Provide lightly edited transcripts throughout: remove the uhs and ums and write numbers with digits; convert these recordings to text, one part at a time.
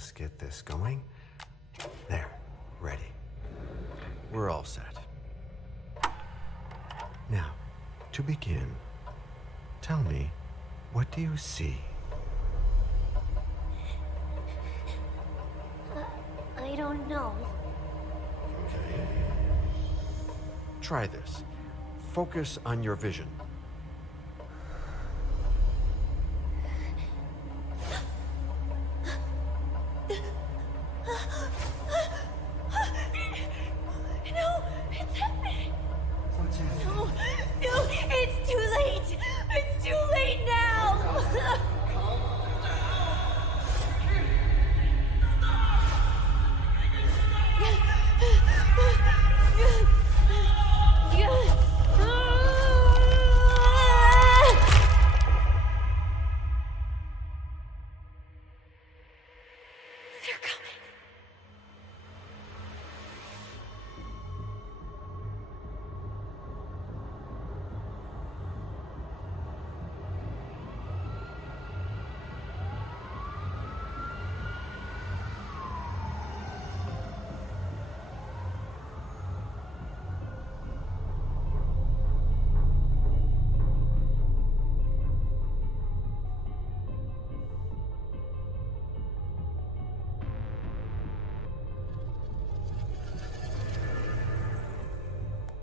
just get this going. There, ready. We're all set. Now, to begin, tell me, what do you see? I don't know. Okay. Try this. Focus on your vision. No, it's happening. What's happening? No, it's too late. It's too late now. They're coming.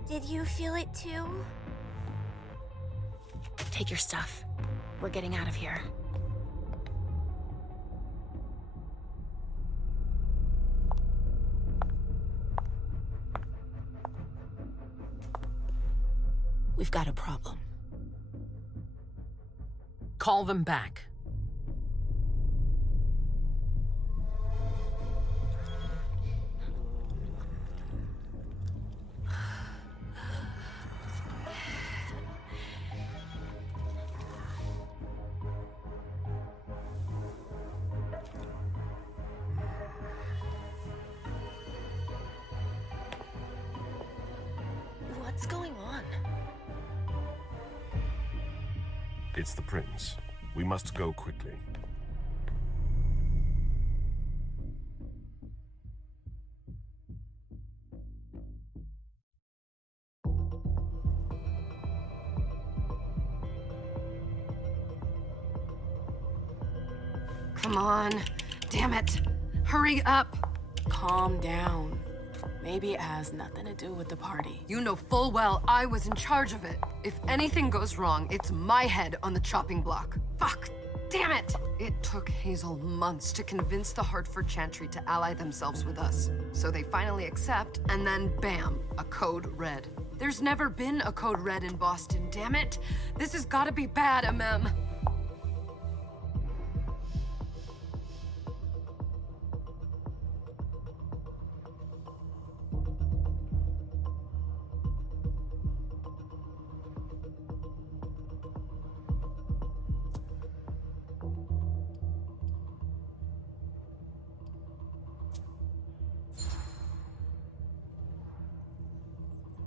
Did you feel it too? Take your stuff. We're getting out of here. We've got a problem. Call them back. What's going on? It's the prince. We must go quickly. Come on. Damn it. Hurry up. Calm down. Maybe it has nothing to do with the party. You know full well I was in charge of it. If anything goes wrong, it's my head on the chopping block. Fuck. Damn it! It took Hazel months to convince the Hartford Chantry to ally themselves with us. So they finally accept, and then bam, a code red. There's never been a code red in Boston, damn it! This has gotta be bad, MM.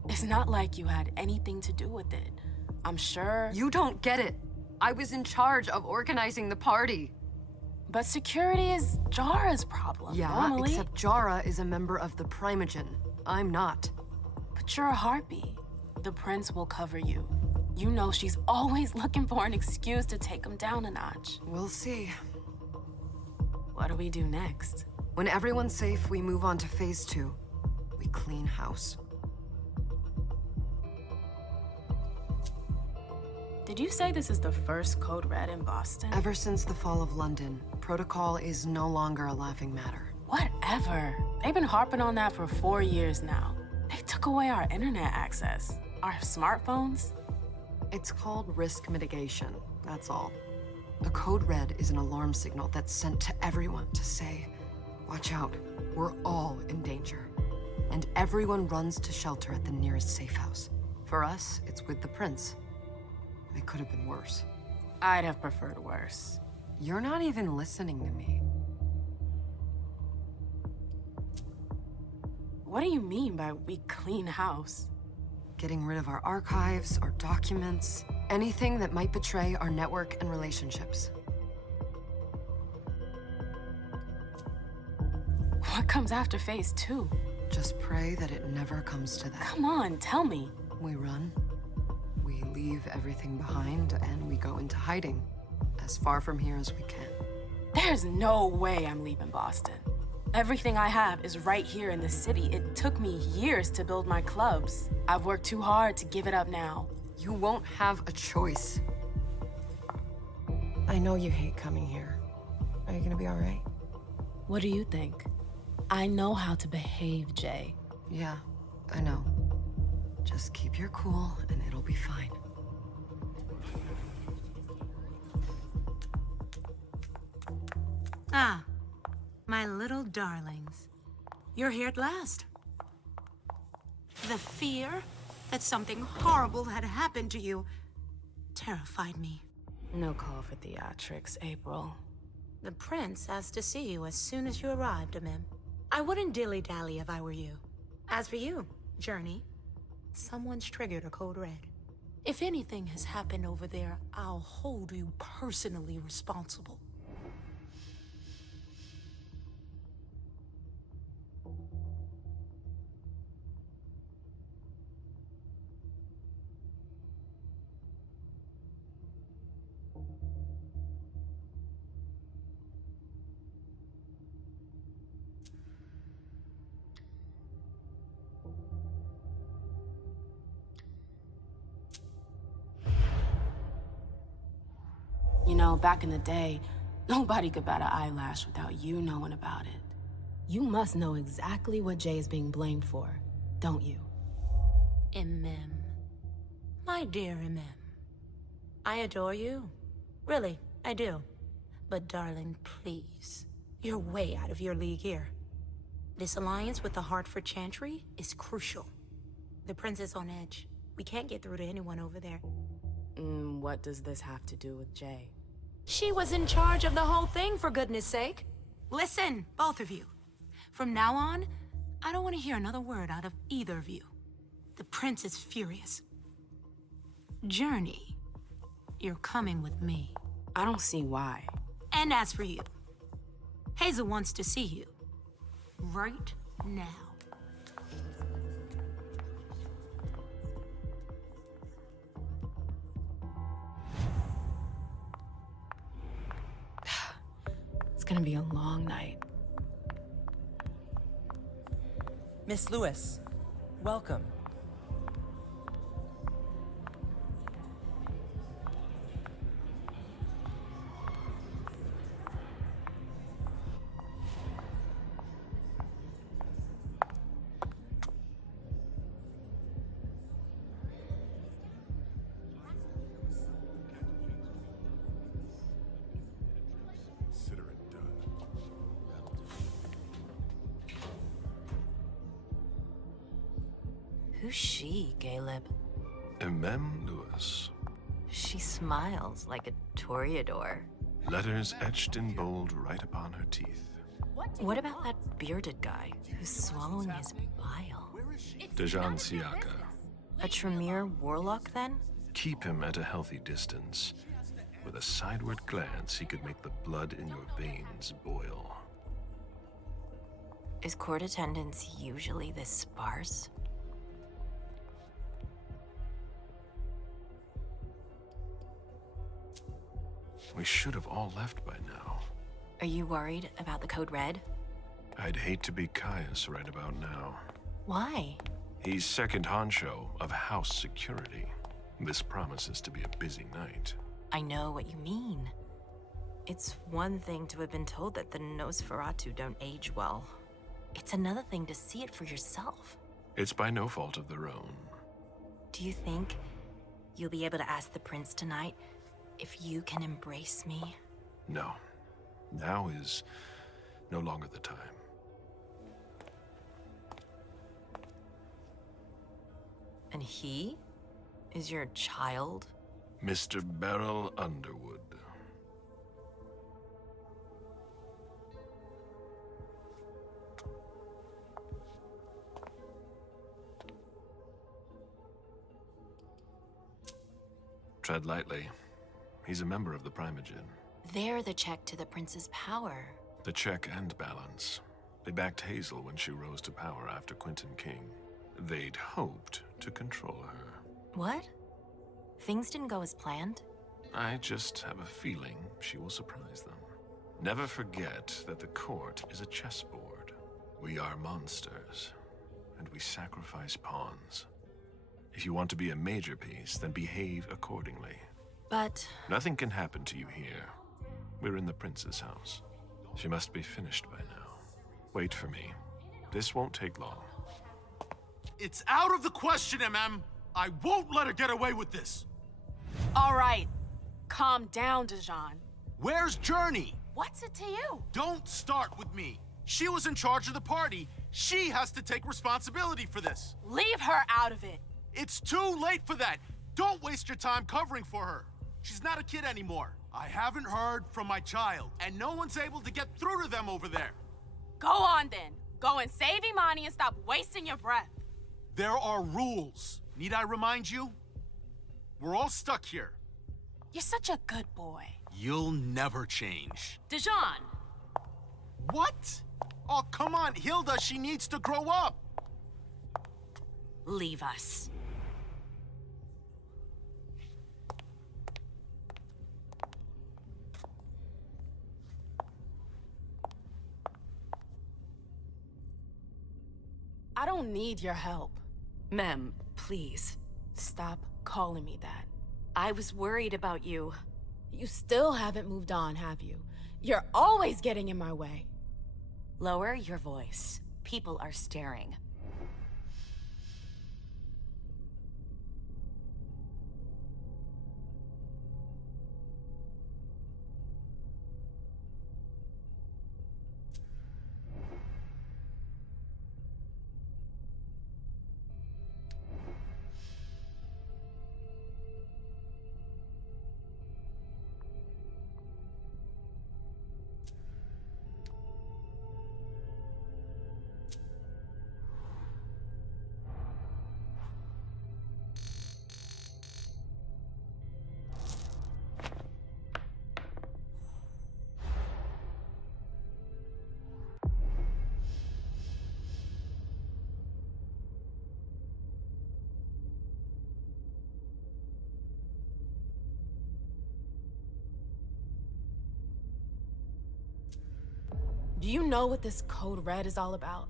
It's not like you had anything to do with it. I'm sure. You don't get it. I was in charge of organizing the party. But security is Jara's problem, Yeah, normally. except Jara is a member of the Primogen. I'm not. But you're a harpy. The prince will cover you. You know she's always looking for an excuse to take him down a notch. We'll see. What do we do next? When everyone's safe, we move on to phase 2. We clean house. Did you say this is the first code red in Boston? Ever since the fall of London, protocol is no longer a laughing matter. Whatever. They've been harping on that for 4 years now. They took away our internet access. Our smartphones. It's called risk mitigation, that's all. A code red is an alarm signal that's sent to everyone to say, watch out, we're all in danger. And everyone runs to shelter at the nearest safe house. For us, it's with the prince. It could have been worse. I'd have preferred worse. You're not even listening to me. What do you mean by we clean house? Getting rid of our archives, our documents, anything that might betray our network and relationships. What comes after phase 2? Just pray that it never comes to that. Come on, tell me. We run, we leave everything behind, and we go into hiding, as far from here as we can. There's no way I'm leaving Boston. Everything I have is right here in the city. It took me years to build my clubs. I've worked too hard to give it up now. You won't have a choice. I know you hate coming here. Are you gonna be all right? What do you think? I know how to behave, Jay. Yeah, I know. Just keep your cool and it'll be fine. Ah, my little darlings. You're here at last. The fear that something horrible had happened to you terrified me. No call for theatrics, April. The prince asked to see you as soon as you arrived, Amim. I wouldn't dilly-dally if I were you. As for you, Journey, someone's triggered a code red. If anything has happened over there, I'll hold you personally responsible. You know, back in the day, nobody could bat an eyelash without you knowing about it. You must know exactly what Jay is being blamed for, don't you? Imim. My dear Imim. I adore you. Really, I do. But darling, please. You're way out of your league here. This alliance with the Hartford Chantry is crucial. The prince is on edge. We can't get through to anyone over there. What does this have to do with Jay? She was in charge of the whole thing, for goodness sake. Listen, both of you. From now on, I don't want to hear another word out of either of you. The prince is furious. Journey, you're coming with me. I don't see why. And as for you, Hazel wants to see you. Right now. It's gonna be a long night. Miss Lewis, welcome. Who's she, Caleb? Emem Lewis. She smiles like a toreador. Letters etched in bold right upon her teeth. What about that bearded guy who's swallowing his bile? Dejean Siaka. A Tremere warlock, then? Keep him at a healthy distance. With a sideward glance, he could make the blood in your veins boil. Is court attendance usually this sparse? We should have all left by now. Are you worried about the Code Red? I'd hate to be caius right about now. Why? He's second honcho of house security. This promises to be a busy night. I know what you mean. It's one thing to have been told that the Nosferatu don't age well. It's another thing to see it for yourself. It's by no fault of their own. Do you think you'll be able to ask the prince tonight if you can embrace me? No. Now is no longer the time. And he is your child? Mr. Beryl Underwood. Tread lightly. He's a member of the Primogen. They're the check to the prince's power. The check and balance. They backed Hazel when she rose to power after Quentin King. They'd hoped to control her. What? Things didn't go as planned? I just have a feeling she will surprise them. Never forget that the court is a chessboard. We are monsters, and we sacrifice pawns. If you want to be a major piece, then behave accordingly. But... Nothing can happen to you here. We're in the prince's house. She must be finished by now. Wait for me. This won't take long. It's out of the question, MM! I won't let her get away with this! All right. Calm down, Dejean. Where's Journey? What's it to you? Don't start with me. She was in charge of the party. She has to take responsibility for this. Leave her out of it. It's too late for that. Don't waste your time covering for her. She's not a kid anymore. I haven't heard from my child, and no one's able to get through to them over there. Go on then. Go and save Imani and stop wasting your breath. There are rules. Need I remind you? We're all stuck here. You're such a good boy. You'll never change. Dejean! What? Oh, come on, Hilda, she needs to grow up. leave us. I don't need your help. Mem, please. Stop calling me that. I was worried about you. You still haven't moved on, have you? You're always getting in my way. Lower your voice. People are staring. Do you know what this code red is all about?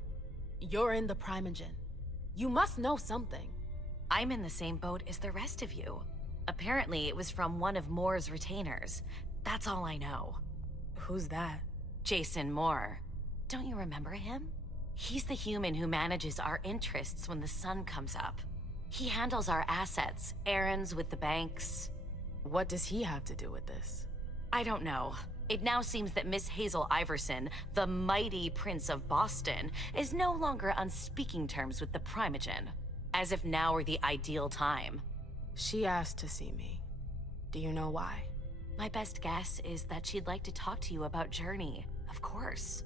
You're in the Primogen. You must know something. I'm in the same boat as the rest of you. Apparently, it was from one of Moore's retainers. That's all I know. Who's that? Jason Moore. Don't you remember him? He's the human who manages our interests when the sun comes up. He handles our assets, errands with the banks. What does he have to do with this? I don't know. It now seems that Miss Hazel Iversen, the mighty Prince of Boston, is no longer on speaking terms with the Primogen. As if now were the ideal time. She asked to see me. Do you know why? My best guess is that she'd like to talk to you about Journey, of course.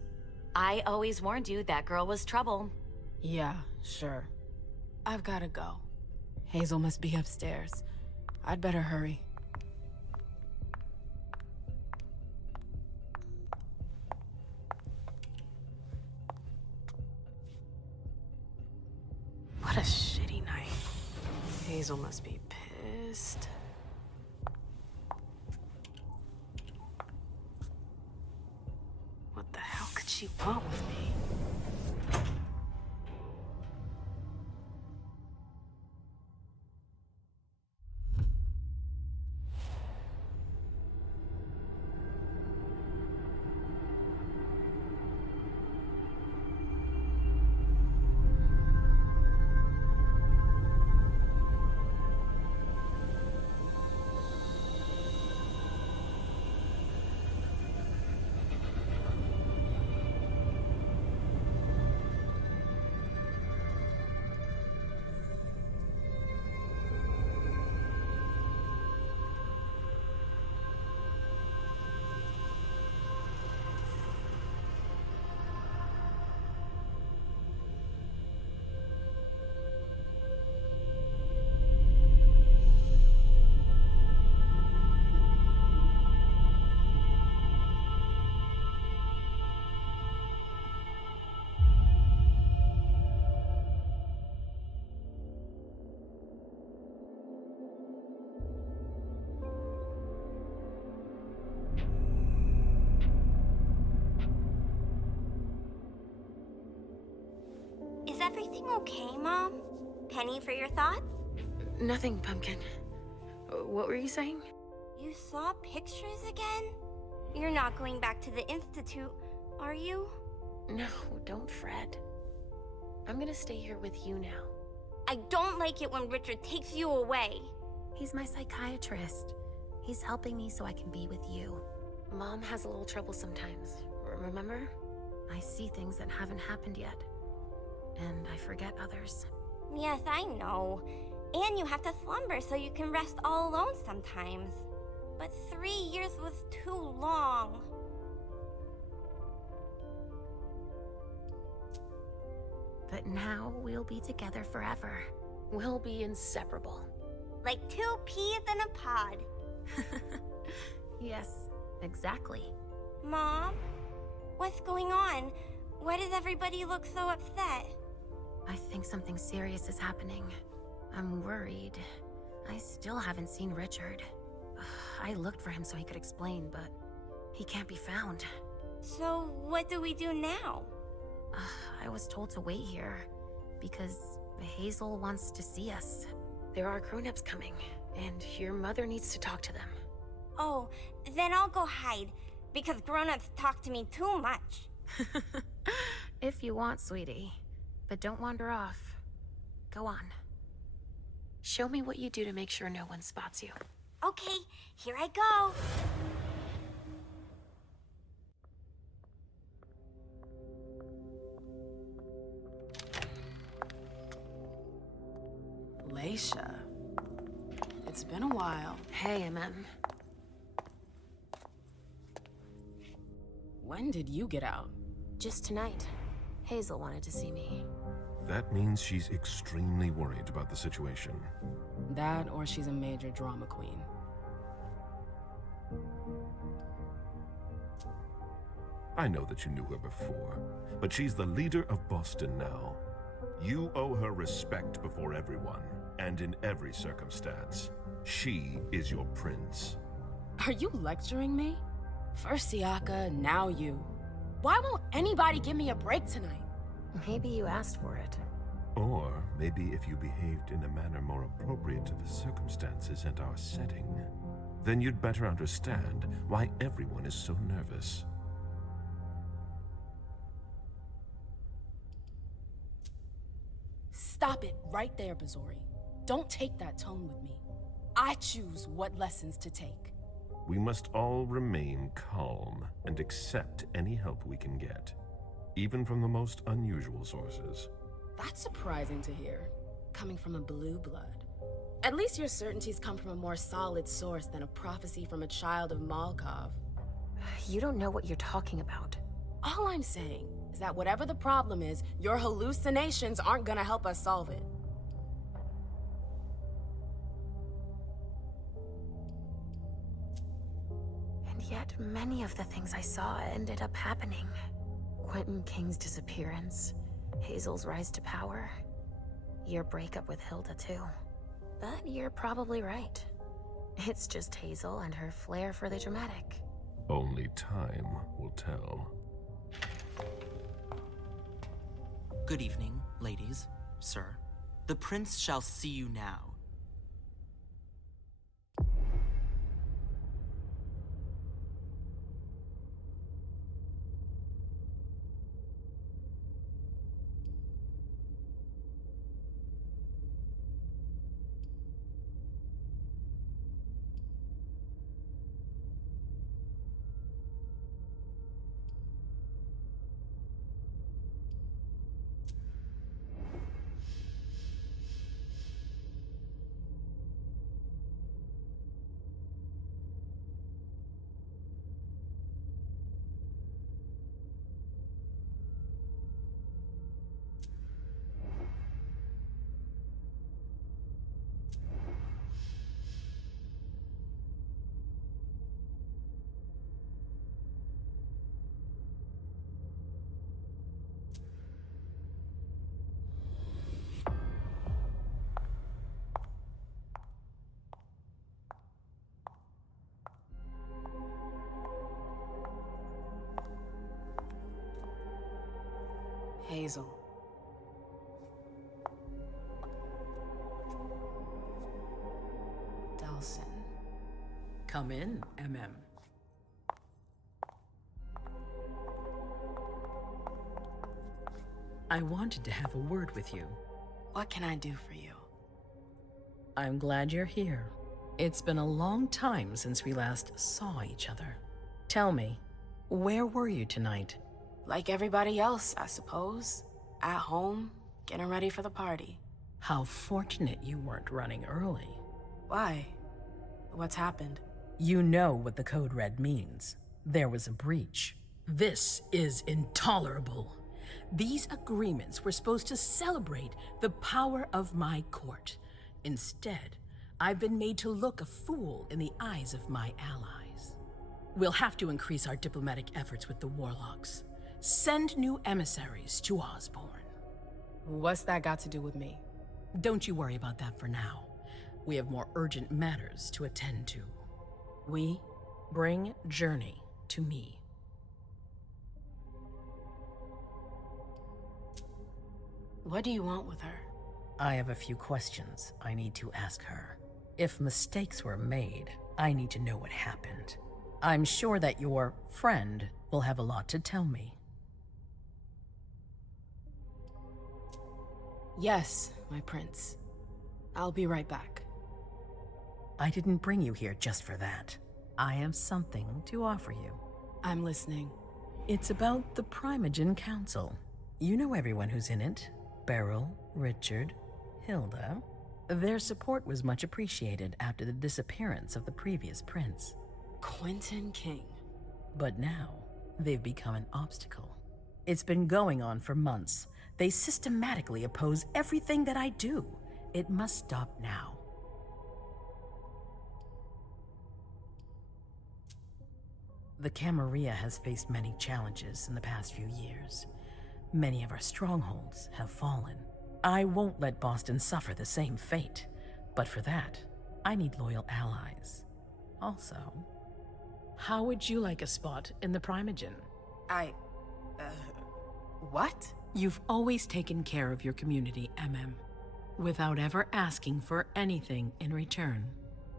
I always warned you that girl was trouble. Yeah, sure. I've gotta go. Hazel must be upstairs. I'd better hurry. What a shitty night. Hazel must be pissed. What the hell could she want with me? everything okay, Mom? Penny for your thoughts? Nothing, Pumpkin. What were you saying? You saw pictures again? You're not going back to the Institute, are you? No, don't fret. I'm gonna stay here with you now. I don't like it when Richard takes you away. He's my psychiatrist. He's helping me so I can be with you. Mom has a little trouble sometimes, remember? I see things that haven't happened yet. And I forget others. Yes, I know. And you have to slumber so you can rest all alone sometimes. But 3 years was too long. But now we'll be together forever. We'll be inseparable. Like 2 peas in a pod. Yes, exactly. Mom? What's going on? Why does everybody look so upset? I think something serious is happening. I'm worried. I still haven't seen Richard. I looked for him so he could explain, but he can't be found. So what do we do now? I was told to wait here because Hazel wants to see us. There are grown-ups coming, and your mother needs to talk to them. Oh, then I'll go hide, because grown-ups talk to me too much. If you want, sweetie. But don't wander off. Go on. Show me what you do to make sure no one spots you. Okay, here I go. Leysha. It's been a while. Hey, When did you get out? Just tonight. Hazel wanted to see me. That means she's extremely worried about the situation. That, or she's a major drama queen. I know that you knew her before, but she's the leader of Boston now. You owe her respect before everyone, and in every circumstance. She is your prince. Are you lecturing me? First Siaka, now you. Why won't anybody give me a break tonight? Maybe you asked for it. Or maybe if you behaved in a manner more appropriate to the circumstances and our setting, then you'd better understand why everyone is so nervous. Stop it right there, Bazori. Don't take that tone with me. I choose what lessons to take. We must all remain calm and accept any help we can get, even from the most unusual sources. That's surprising to hear, coming from a blue blood. At least your certainties come from a more solid source than a prophecy from a child of Malkov. You don't know what you're talking about. All I'm saying is that whatever the problem is, your hallucinations aren't gonna help us solve it. And yet, many of the things I saw ended up happening. Quentin King's disappearance, Hazel's rise to power, your breakup with Hilda too. But you're probably right. It's just Hazel and her flair for the dramatic. Only time will tell. Good evening, ladies, sir. The prince shall see you now. Hazel. Wilson. Come in, MM. I wanted to have a word with you. What can I do for you? I'm glad you're here. It's been a long time since we last saw each other. Tell me, where were you tonight? Like everybody else, I suppose. At home, getting ready for the party. How fortunate you weren't running early. Why? What's happened? You know what the code red means. There was a breach. This is intolerable. These agreements were supposed to celebrate the power of my court. Instead, I've been made to look a fool in the eyes of my allies. We'll have to increase our diplomatic efforts with the warlocks. Send new emissaries to Osborne. What's that got to do with me? Don't you worry about that for now. We have more urgent matters to attend to. We? Bring Journey to me. What do you want with her? I have a few questions I need to ask her. If mistakes were made, I need to know what happened. I'm sure that your friend will have a lot to tell me. Yes, my prince. I'll be right back. I didn't bring you here just for that. I have something to offer you. I'm listening. It's about the Primogen Council. You know everyone who's in it. Beryl, Richard, Hilda. Their support was much appreciated after the disappearance of the previous prince. Quentin King. But now, they've become an obstacle. It's been going on for months. They systematically oppose everything that I do. It must stop now. The Camarilla has faced many challenges in the past few years. Many of our strongholds have fallen. I won't let Boston suffer the same fate, but for that, I need loyal allies. Also, how would you like a spot in the Primogen? What? You've always taken care of your community, without ever asking for anything in return.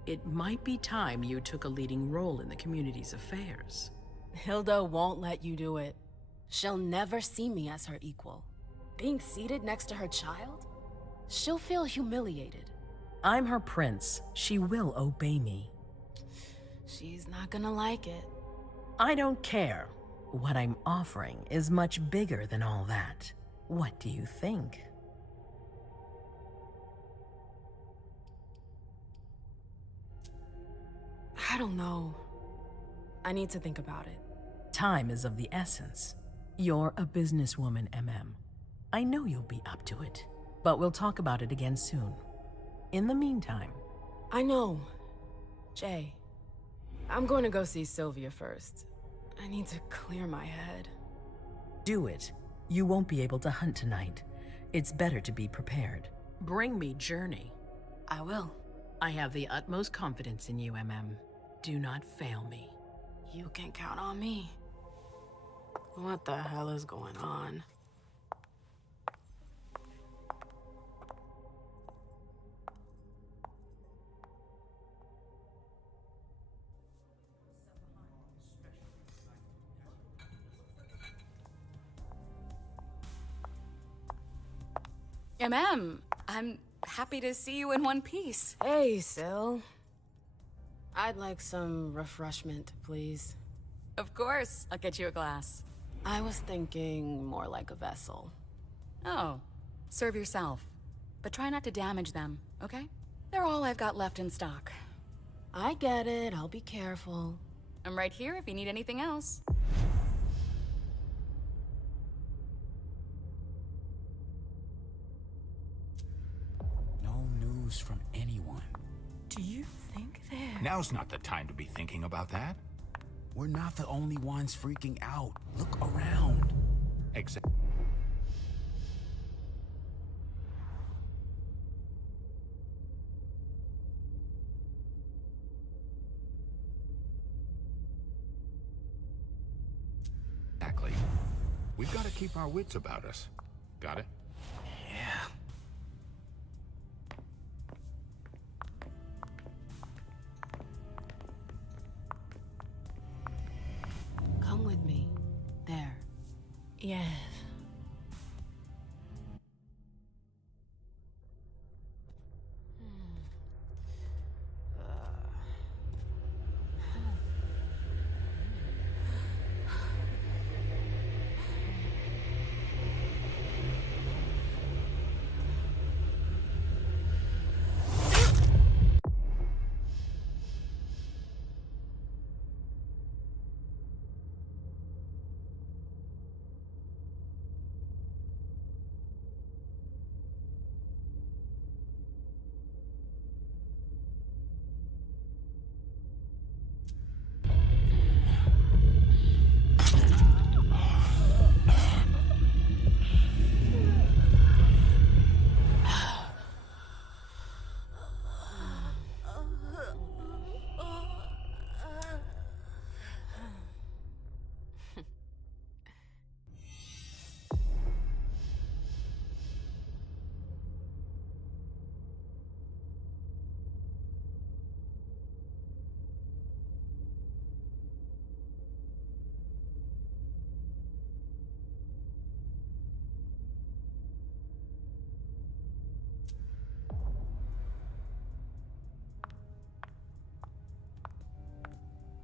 It might be time you took a leading role in the community's affairs. Hilda won't let you do it. She'll never see me as her equal. Being seated next to her child? She'll feel humiliated. I'm her prince. She will obey me. She's not gonna like it. I don't care. What I'm offering is much bigger than all that. What do you think? I don't know. I need to think about it. Time is of the essence. You're a businesswoman, I know you'll be up to it, but we'll talk about it again soon. In the meantime... I know. Jay, I'm going to go see Sylvia first. I need to clear my head. Do it. You won't be able to hunt tonight. It's better to be prepared. Bring me Journey. I will. I have the utmost confidence in you, Do not fail me. You can count on me. What the hell is going on? I'm happy to see you in one piece. Hey, Syl. I'd like some refreshment, please. Of course, I'll get you a glass. I was thinking more like a vessel. Oh, serve yourself. But try not to damage them, okay? They're all I've got left in stock. I get it, I'll be careful. I'm right here if you need anything else. No news from anyone. Do you think they're... Now's not the time to be thinking about that. We're not the only ones freaking out. Look around. Exactly. We've got to keep our wits about us. Got it? Yeah. Yes.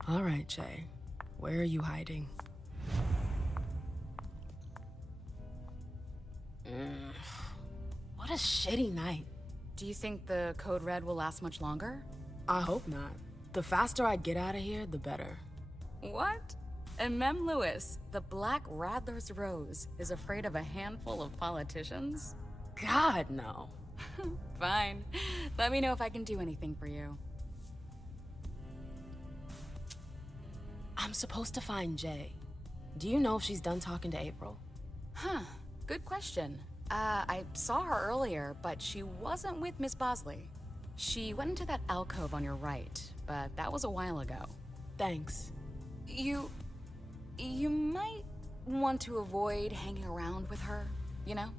All right, Jay. Where are you hiding? What a shitty night. Do you think the Code Red will last much longer? I hope not. The faster I get out of here, the better. What? And Mem Lewis, the Black Rattler's Rose, is afraid of a handful of politicians? God, no. Fine. Let me know if I can do anything for you. I'm supposed to find Jay. Do you know if she's done talking to April? Huh. Good question. I saw her earlier, but she wasn't with Miss Bosley. She went into that alcove on your right, but that was a while ago. Thanks. You might want to avoid hanging around with her, you know?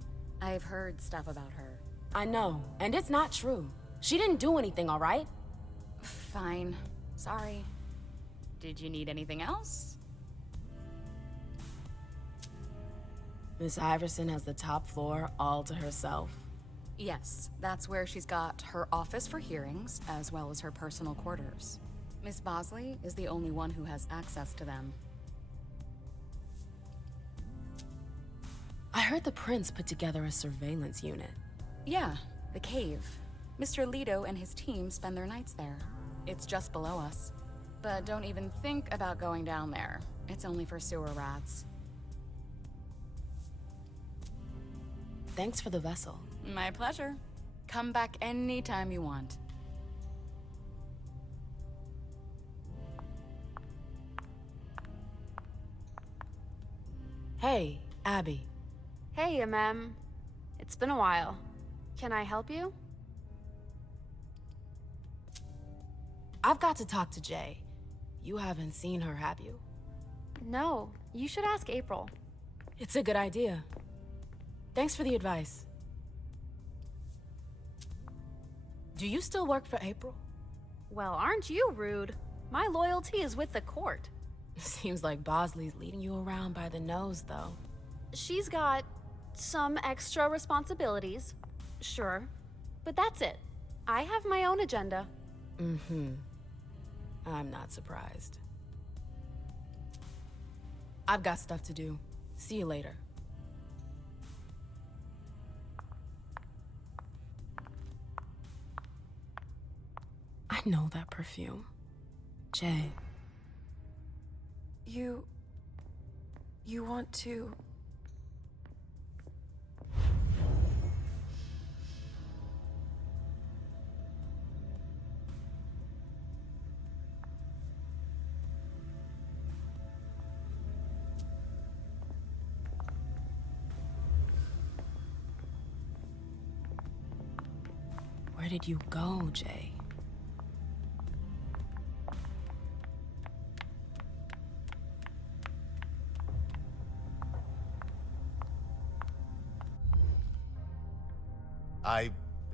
I've heard stuff about her. I know, and it's not true. She didn't do anything, all right? Fine. Sorry. Did you need anything else? Miss Iversen has the top floor all to herself. Yes, that's where she's got her office for hearings, as well as her personal quarters. Miss Bosley is the only one who has access to them. I heard the prince put together a surveillance unit. Yeah, the cave. Mr. Leto and his team spend their nights there. It's just below us. But don't even think about going down there. It's only for sewer rats. Thanks for the vessel. My pleasure. Come back anytime you want. Hey, Abby. Hey, Mem. It's been a while. Can I help you? I've got to talk to Jay. You haven't seen her, have you? No, you should ask April. It's a good idea. Thanks for the advice. Do you still work for April? Well, aren't you rude? My loyalty is with the court. Seems like Bosley's leading you around by the nose, though. She's got some extra responsibilities, sure, but that's it. I have my own agenda. Mm-hmm. I'm not surprised. I've got stuff to do. See you later. I know that perfume. Jay. You want to... Where did you go, Jay?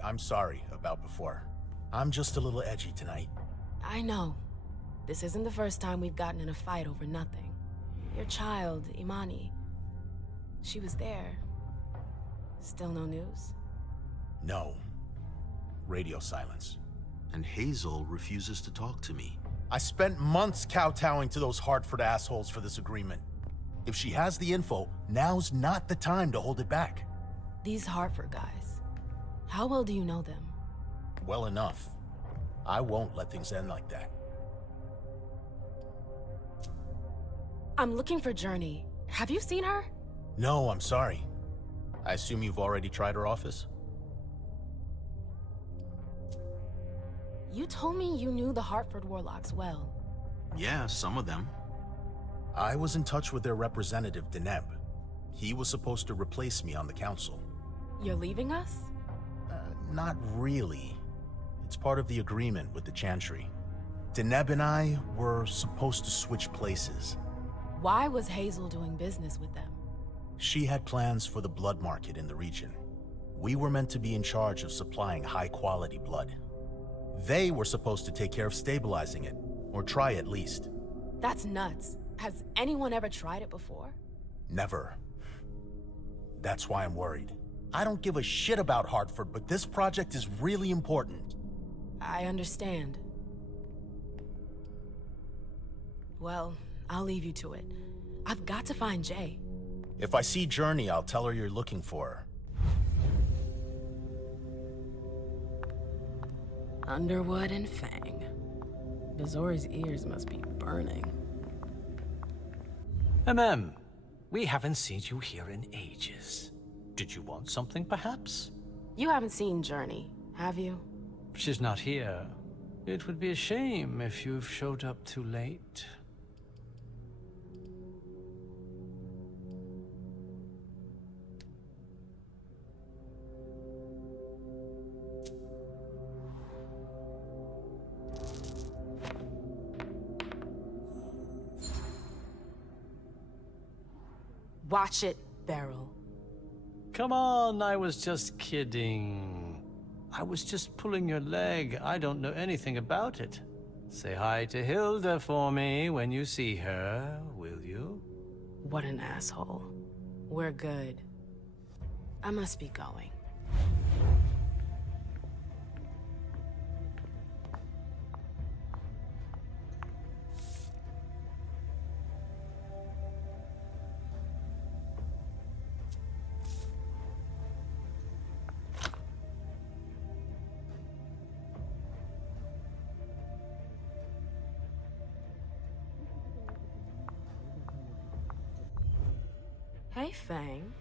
I'm sorry about before. I'm just a little edgy tonight. I know. This isn't the first time we've gotten in a fight over nothing. Your child, Imani. She was there. Still no news? No. Radio silence. And Hazel refuses to talk to me. I spent months kowtowing to those Hartford assholes for this agreement. If she has the info, now's not the time to hold it back. These Hartford guys, how well do you know them? Well enough. I won't let things end like that. I'm looking for Journey. Have you seen her? No, I'm sorry. I assume you've already tried her office? You told me you knew the Hartford Warlocks well. Yeah, some of them. I was in touch with their representative, Deneb. He was supposed to replace me on the council. You're leaving us? Not really. It's part of the agreement with the Chantry. Deneb and I were supposed to switch places. Why was Hazel doing business with them? She had plans for the blood market in the region. We were meant to be in charge of supplying high-quality blood. They were supposed to take care of stabilizing it, or try at least. That's nuts. Has anyone ever tried it before? Never. That's why I'm worried. I don't give a shit about Hartford, but this project is really important. I understand. Well, I'll leave you to it. I've got to find Jay. If I see Journey, I'll tell her you're looking for her. Underwood and Fang. Bazori's ears must be burning. We haven't seen you here in ages. Did you want something, perhaps? You haven't seen Journey, have you? She's not here. It would be a shame if you've showed up too late. Watch it, Beryl. Come on, I was just kidding. I was just pulling your leg. I don't know anything about it. Say hi to Hilda for me when you see her, will you? What an asshole. We're good. I must be going. Hey, Fang.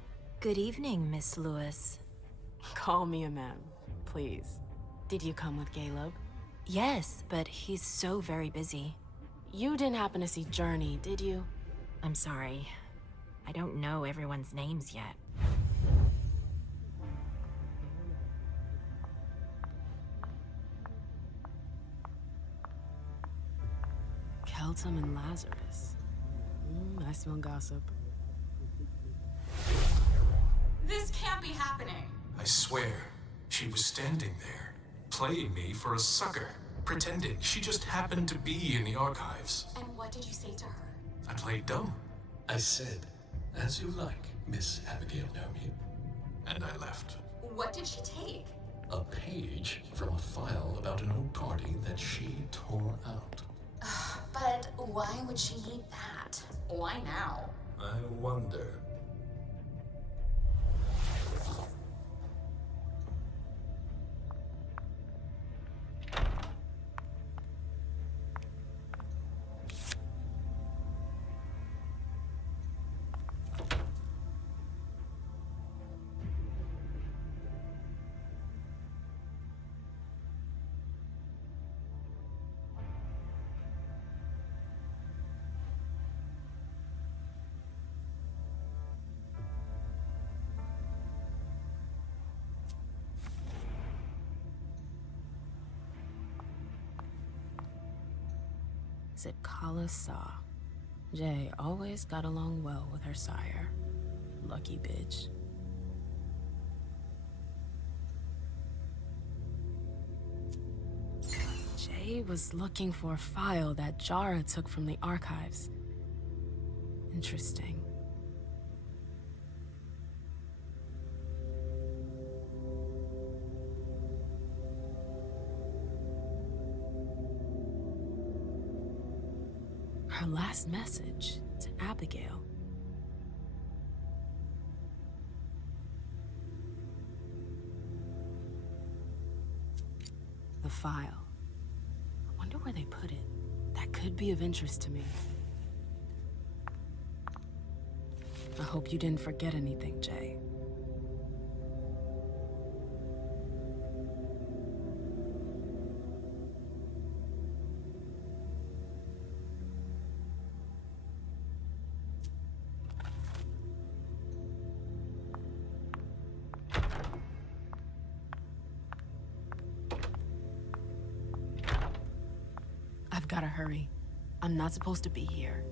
Good evening, Miss Lewis. Call me a ma'am, please. Did you come with Caleb? Yes, but he's so very busy. You didn't happen to see Journey, did you? I'm sorry. I don't know everyone's names yet. Keltum and Lazarus. I smell gossip. This can't be happening. I swear, she was standing there, playing me for a sucker, pretending she just happened to be in the archives. And what did you say to her? I played dumb. I said, "As you like, Miss Abigail Naomi." And I left. What did she take? A page from a file about an old party that she tore out. But why would she need that? Why now? I wonder. Is it Kala Saw? Jay always got along well with her sire. Lucky bitch. Jay was looking for a file that Jara took from the archives. Interesting. Her last message to Abigail. The file. I wonder where they put it. That could be of interest to me. I hope you didn't forget anything, Jay. I've gotta hurry. I'm not supposed to be here.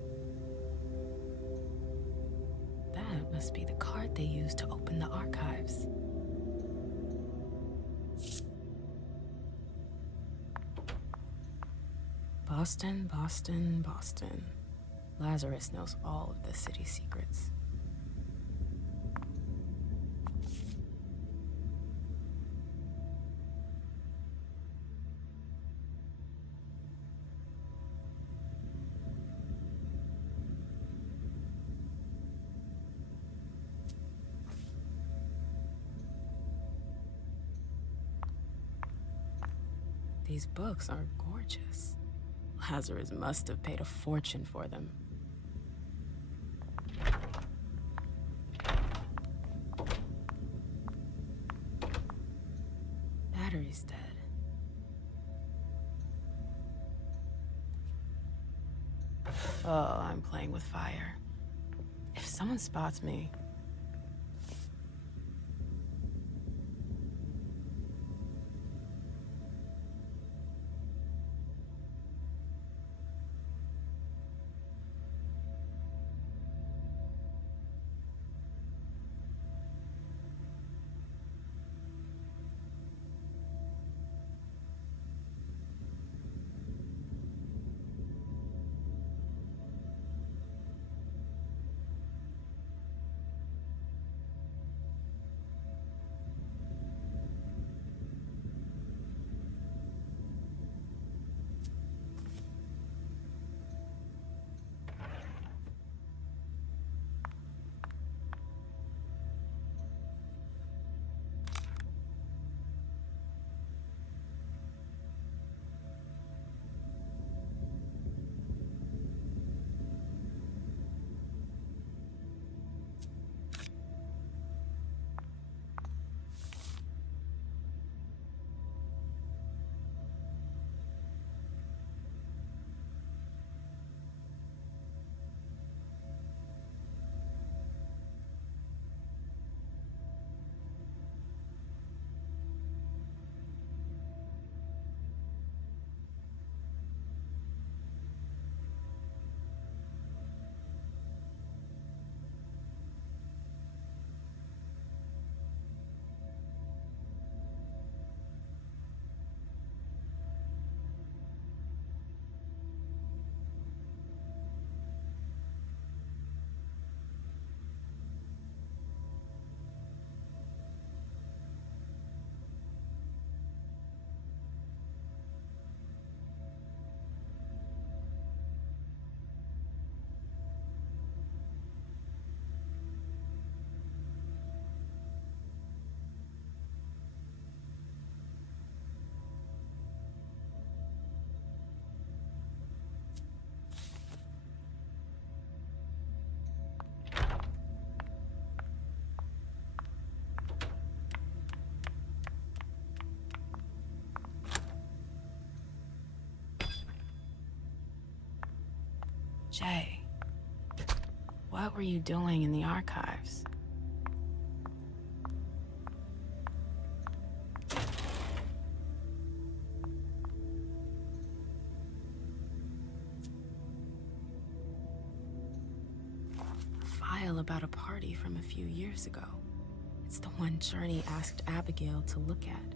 That must be the card they used to open the archives. Boston, Boston, Boston. Lazarus knows all of the city's secrets. These books are gorgeous. Lazarus must have paid a fortune for them. Battery's dead. Oh, I'm playing with fire. If someone spots me... Jay, what were you doing in the archives? A file about a party from a few years ago. It's the one Journey asked Abigail to look at.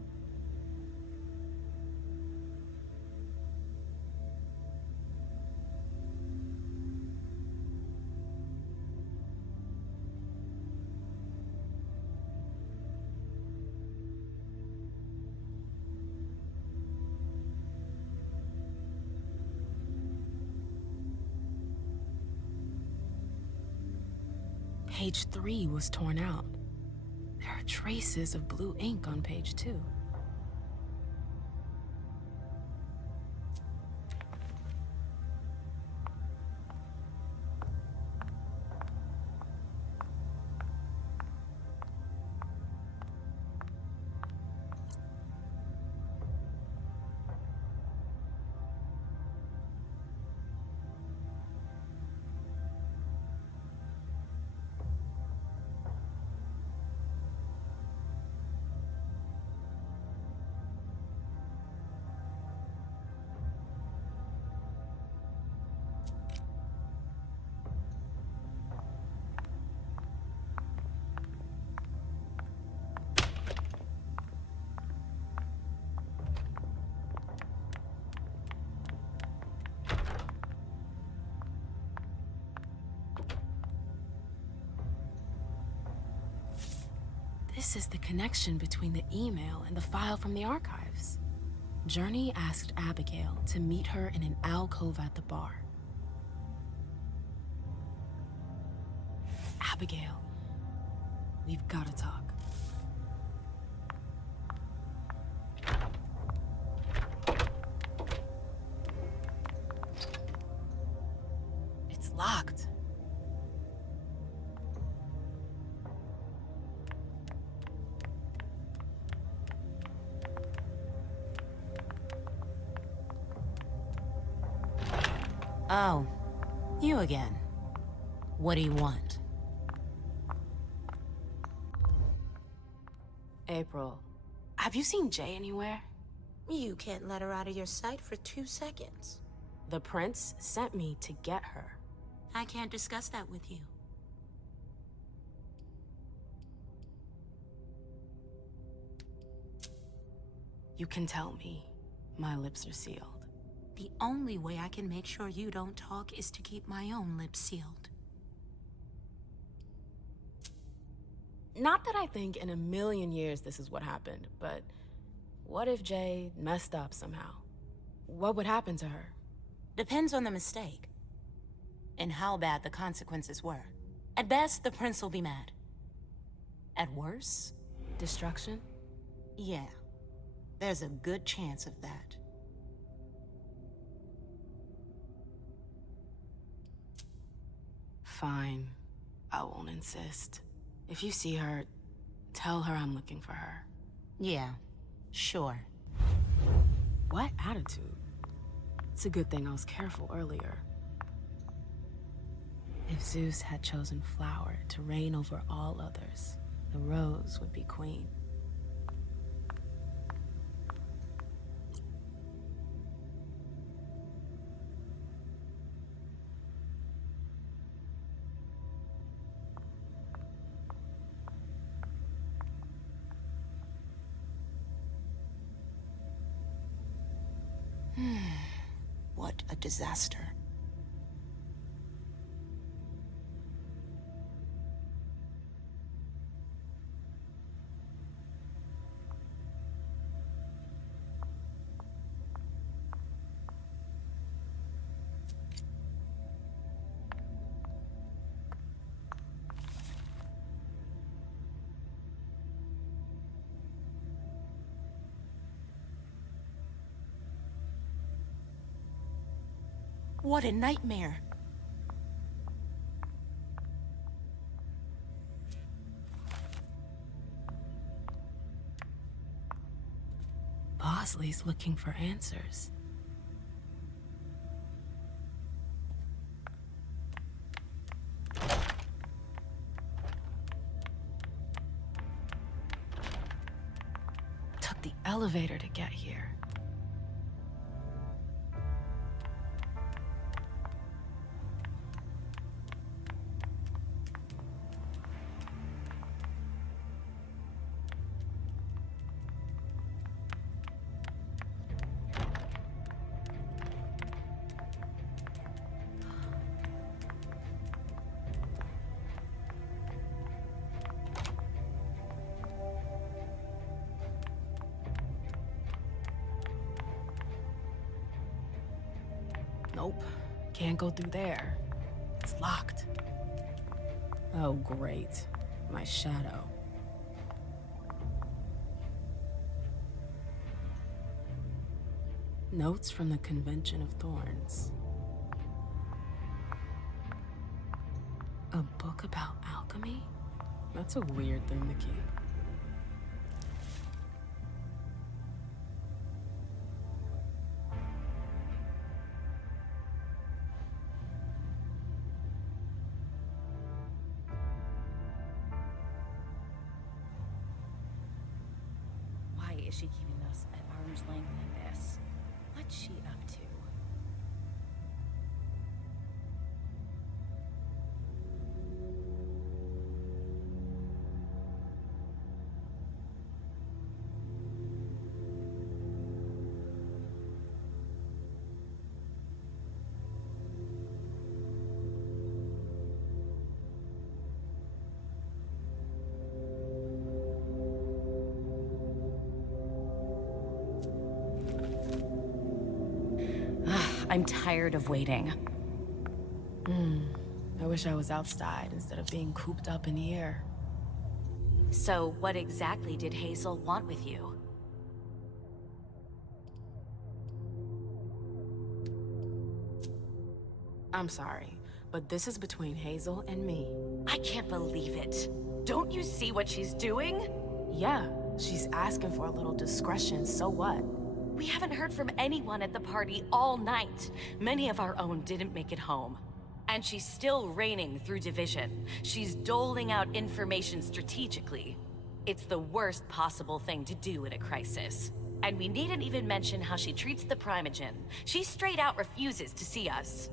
Page 3 was torn out. There are traces of blue ink on page 2. This is the connection between the email and the file from the archives. Journey asked Abigail to meet her in an alcove at the bar. Abigail, we've got to talk. It's locked. Oh, you again. What do you want? April, have you seen Jay anywhere? You can't let her out of your sight for 2 seconds. The prince sent me to get her. I can't discuss that with you. You can tell me. My lips are sealed. The only way I can make sure you don't talk is to keep my own lips sealed. Not that I think in a million years this is what happened, but what if Jay messed up somehow? What would happen to her? Depends on the mistake. And how bad the consequences were. At best, the prince will be mad. At worst, destruction? Yeah. There's a good chance of that. Fine. I won't insist. If you see her, tell her I'm looking for her. Yeah, sure. What attitude? It's a good thing I was careful earlier. If Zeus had chosen flower to reign over all others, the rose would be queen. What a disaster. What a nightmare. Bosley's looking for answers. Took the elevator to get here. Nope, can't go through there. It's locked. Oh, great. My shadow. Notes from the Convention of Thorns. A book about alchemy? That's a weird thing to keep. Why is she keeping us at arm's length like this? What's she up to? I'm tired of waiting. I wish I was outside instead of being cooped up in here. So, what exactly did Hazel want with you? I'm sorry, but this is between Hazel and me. I can't believe it. Don't you see what she's doing? Yeah, she's asking for a little discretion, so what? We haven't heard from anyone at the party all night. Many of our own didn't make it home. And she's still reigning through division. She's doling out information strategically. It's the worst possible thing to do in a crisis. And we needn't even mention how she treats the Primogen. She straight out refuses to see us.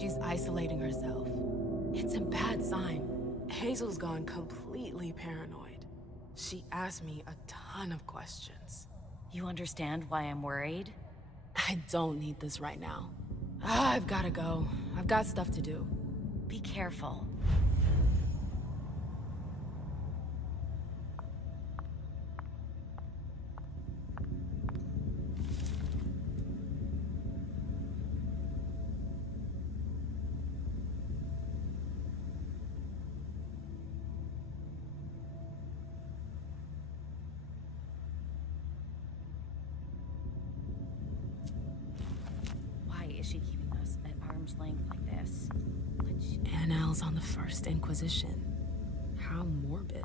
She's isolating herself. It's a bad sign. Hazel's gone completely paranoid. She asked me a ton of questions. You understand why I'm worried? I don't need this right now. I've gotta go. I've got stuff to do. Be careful. Is she keeping us at arm's length like this? Annals on the First Inquisition. How morbid.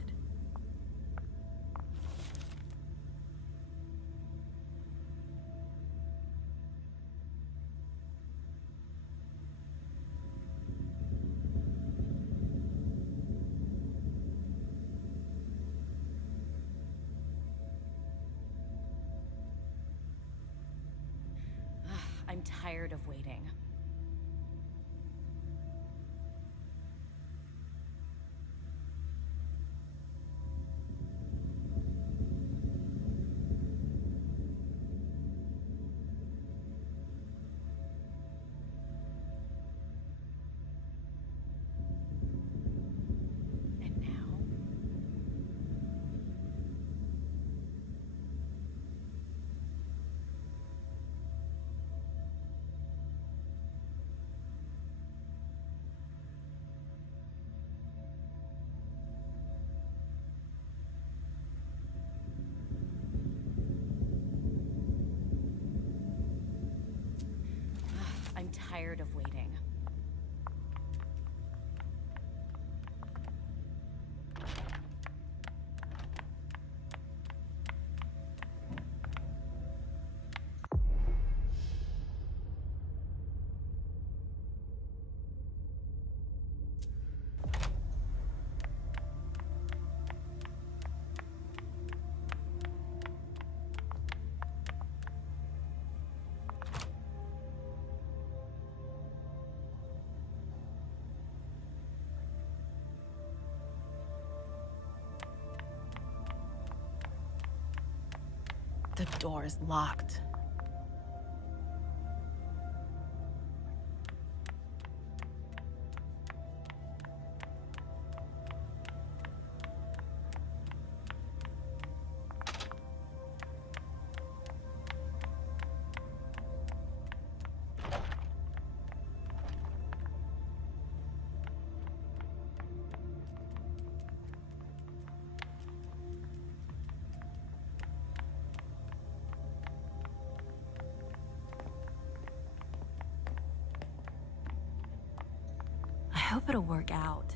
I'm tired of waiting. And now? I'm tired of waiting. The door is locked. hope it'll work out.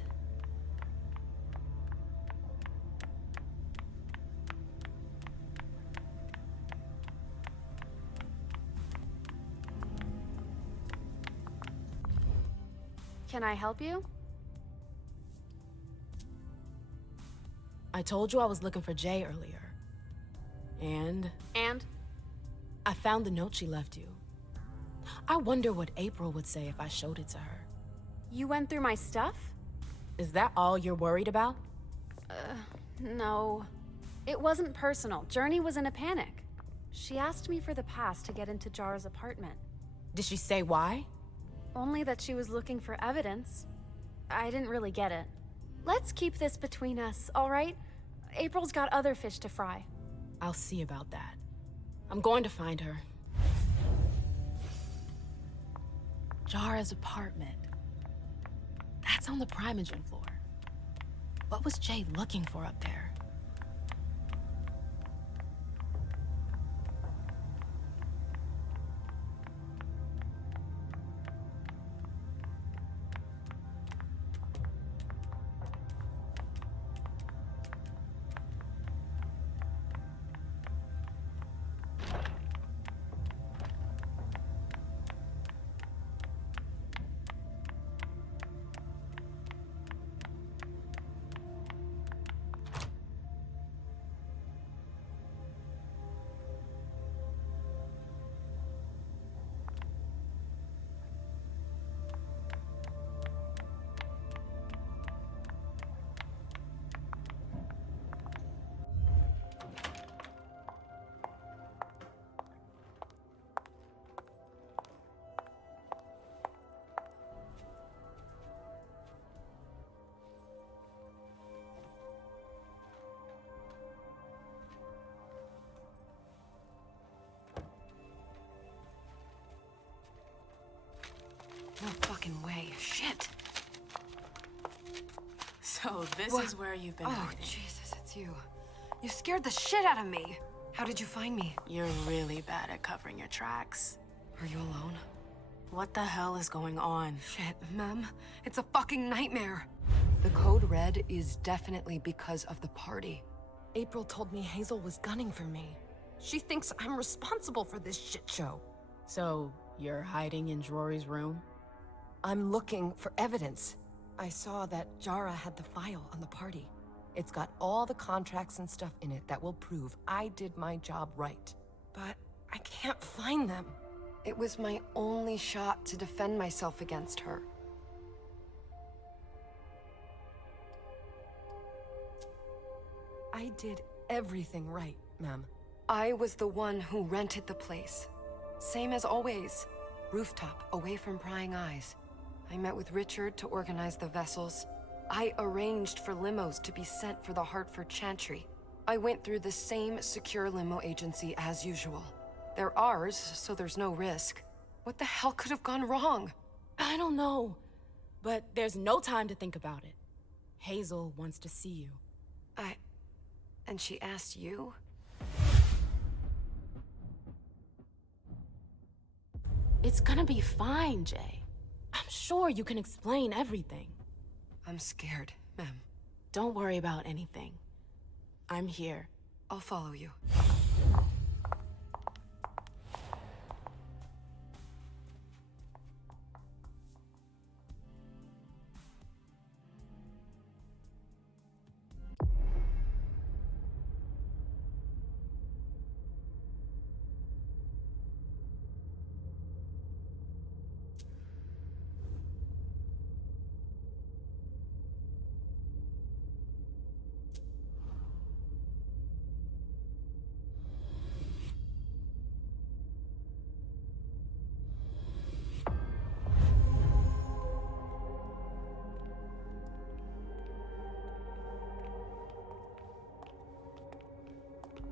Can I help you? I told you I was looking for Jay earlier. And? I found the note she left you. I wonder what April would say if I showed it to her. You went through my stuff? Is that all you're worried about? No. It wasn't personal. Journey was in a panic. She asked me for the pass to get into Jara's apartment. Did she say why? Only that she was looking for evidence. I didn't really get it. Let's keep this between us, all right? April's got other fish to fry. I'll see about that. I'm going to find her. Jara's apartment. That's on the Primogen floor. What was Jay looking for up there? No fucking way. Shit. So this is where you've been Oh, hiding. Jesus, it's you. You scared the shit out of me. How did you find me? You're really bad at covering your tracks. Are you alone? What the hell is going on? Shit, Mem. It's a fucking nightmare. The code red is definitely because of the party. April told me Hazel was gunning for me. She thinks I'm responsible for this shit show. So, you're hiding in Drury's room? I'm looking for evidence. I saw that Jara had the file on the party. It's got all the contracts and stuff in it that will prove I did my job right. But I can't find them. It was my only shot to defend myself against her. I did everything right, Mem. I was the one who rented the place. Same as always. Rooftop, away from prying eyes. I met with Richard to organize the vessels. I arranged for limos to be sent for the Hartford Chantry. I went through the same secure limo agency as usual. They're ours, so there's no risk. What the hell could have gone wrong? I don't know. But there's no time to think about it. Hazel wants to see you. And she asked you? It's gonna be fine, Jay. I'm sure you can explain everything. I'm scared, Mem. Don't worry about anything. I'm here. I'll follow you.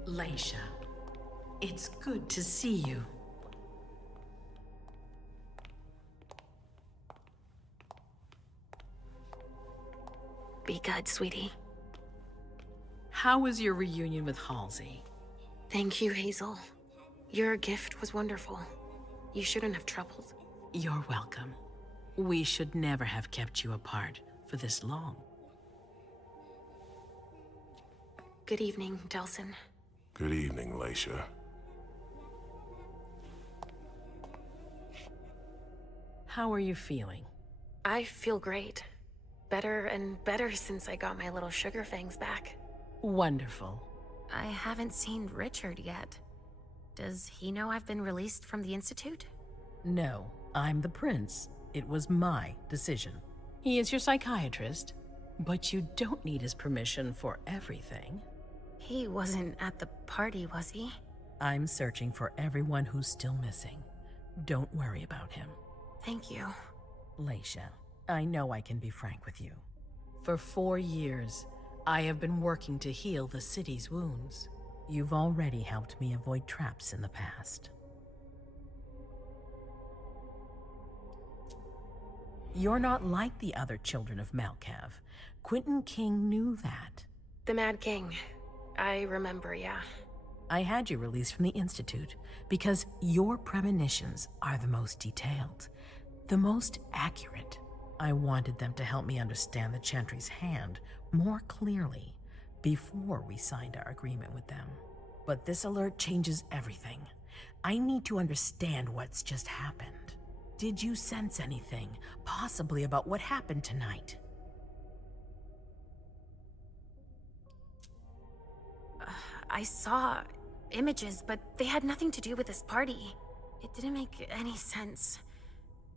Leysha, it's good to see you. Be good, sweetie. How was your reunion with Halsey? Thank you, Hazel. Your gift was wonderful. You shouldn't have troubled. You're welcome. We should never have kept you apart for this long. Good evening, Delsin. Good evening, Leysha. How are you feeling? I feel great. Better and better since I got my little sugar fangs back. Wonderful. I haven't seen Richard yet. Does he know I've been released from the Institute? No, I'm the prince. It was my decision. He is your psychiatrist, but you don't need his permission for everything. He wasn't at the party, was he? I'm searching for everyone who's still missing. Don't worry about him. Thank you. Leysha, I know I can be frank with you. For 4 years, I have been working to heal the city's wounds. You've already helped me avoid traps in the past. You're not like the other children of Malkav. Quentin King knew that. The Mad King. I remember, yeah. I had you released from the Institute because your premonitions are the most detailed, the most accurate. I wanted them to help me understand the Chantry's hand more clearly before we signed our agreement with them. But this alert changes everything. I need to understand what's just happened. Did you sense anything, possibly about what happened tonight? I saw images, but they had nothing to do with this party. It didn't make any sense.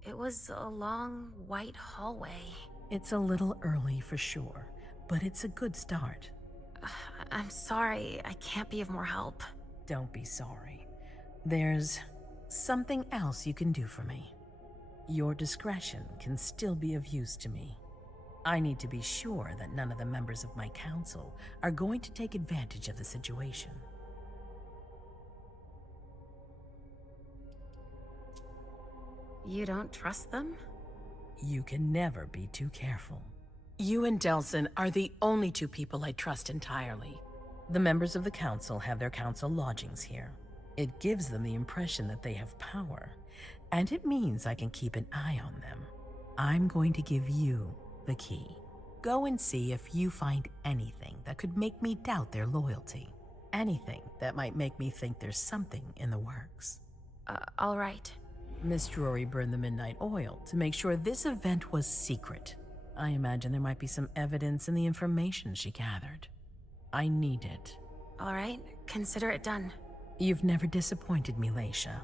It was a long, white hallway. It's a little early for sure, but it's a good start. I'm sorry, I can't be of more help. Don't be sorry. There's something else you can do for me. Your discretion can still be of use to me. I need to be sure that none of the members of my council are going to take advantage of the situation. You don't trust them? You can never be too careful. You and Delsin are the only two people I trust entirely. The members of the council have their council lodgings here. It gives them the impression that they have power, and it means I can keep an eye on them. I'm going to give you the key. Go and see if you find anything that could make me doubt their loyalty. Anything that might make me think there's something in the works. All right. Miss Drury burned the midnight oil to make sure this event was secret. I imagine there might be some evidence in the information she gathered. I need it. All right, consider it done. You've never disappointed me, Leysha.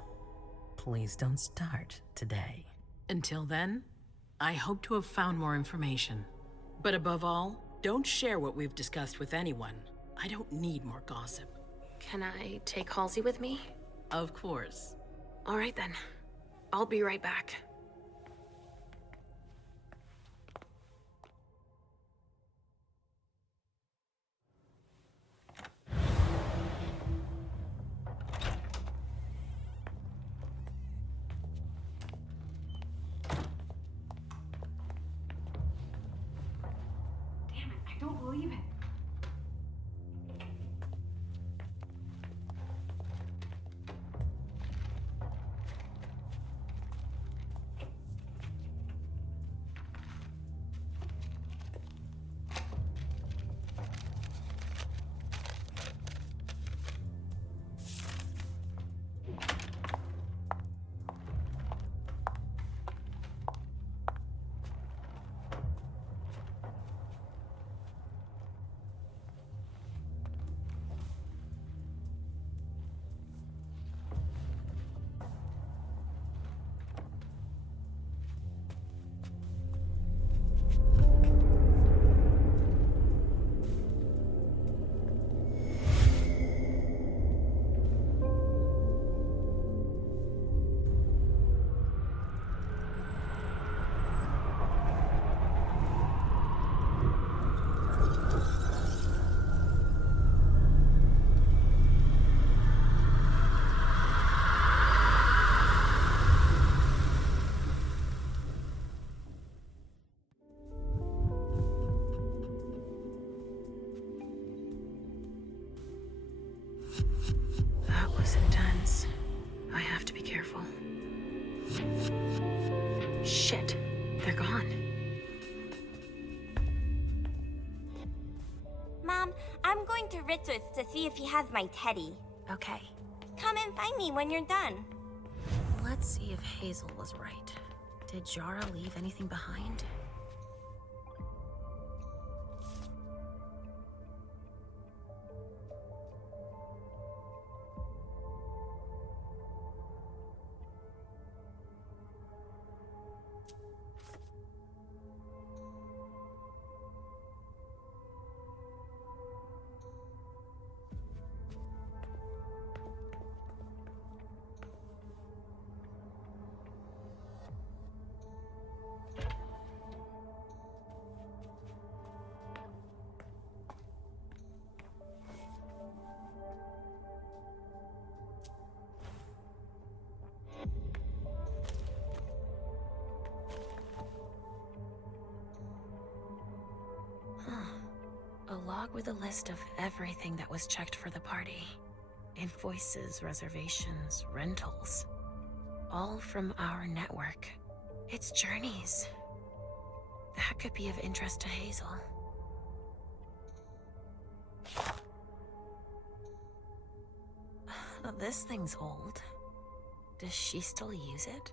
Please don't start today. Until then, I hope to have found more information. But above all, don't share what we've discussed with anyone. I don't need more gossip. Can I take Halsey with me? Of course. All right then. I'll be right back. Damn it, I don't believe it. going to Richard's to see if he has my teddy. Okay. Come and find me when you're done. Let's see if Hazel was right. Did Jara leave anything behind? A log with a list of everything that was checked for the party. Invoices, reservations, rentals. All from our network. It's journeys. That could be of interest to Hazel. This thing's old. Does she still use it?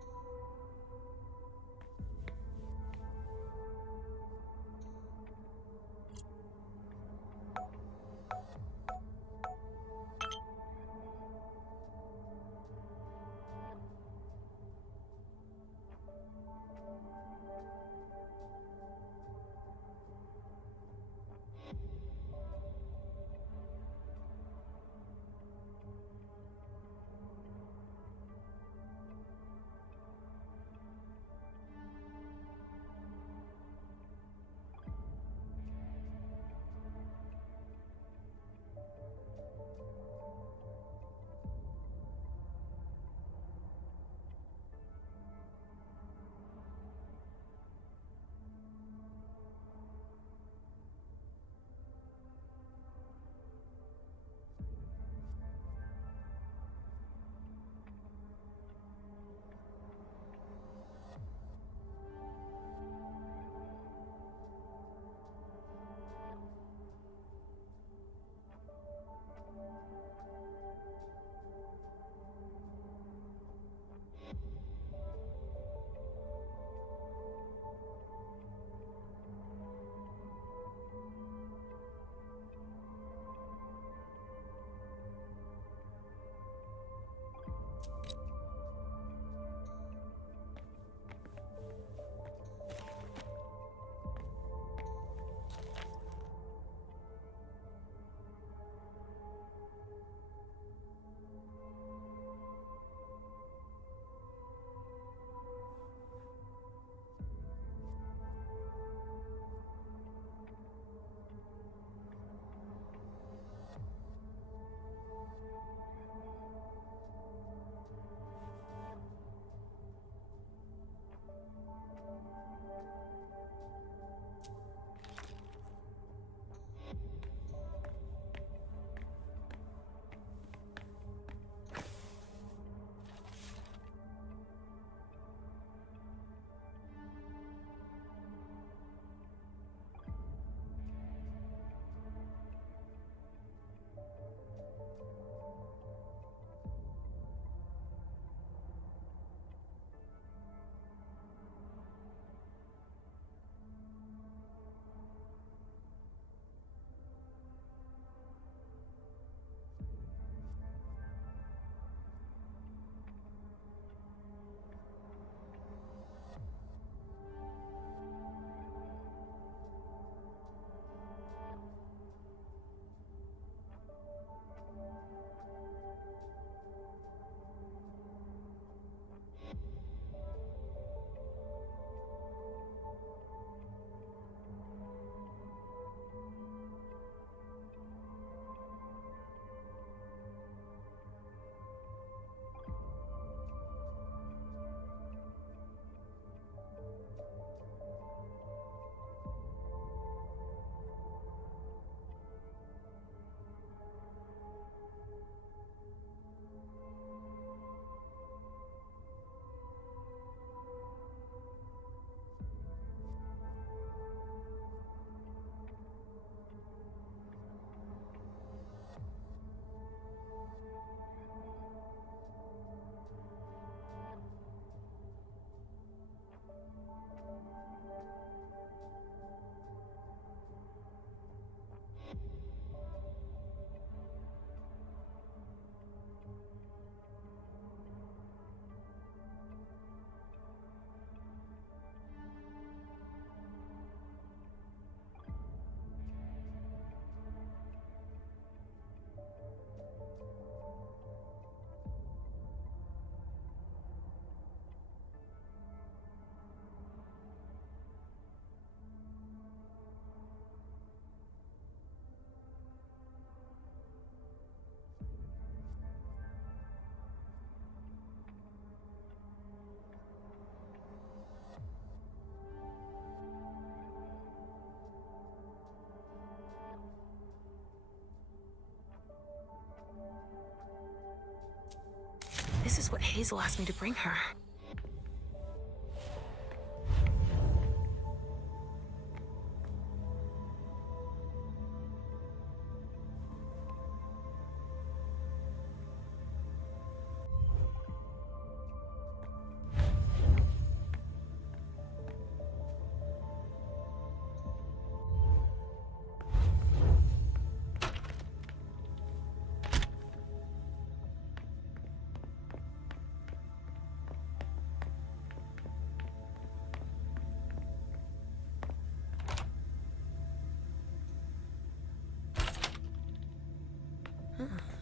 This is what Hazel asked me to bring her.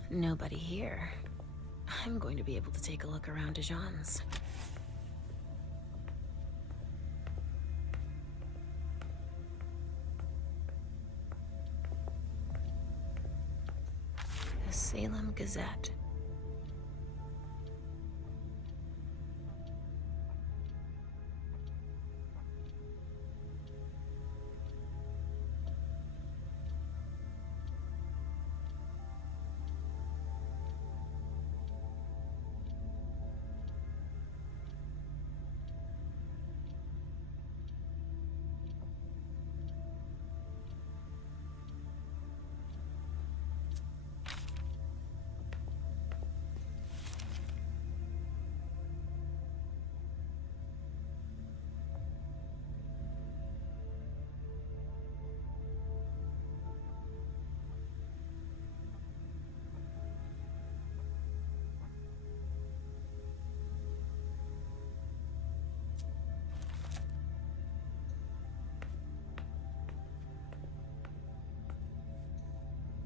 Nobody here. I'm going to be able to take a look around Dejean's. The Salem Gazette.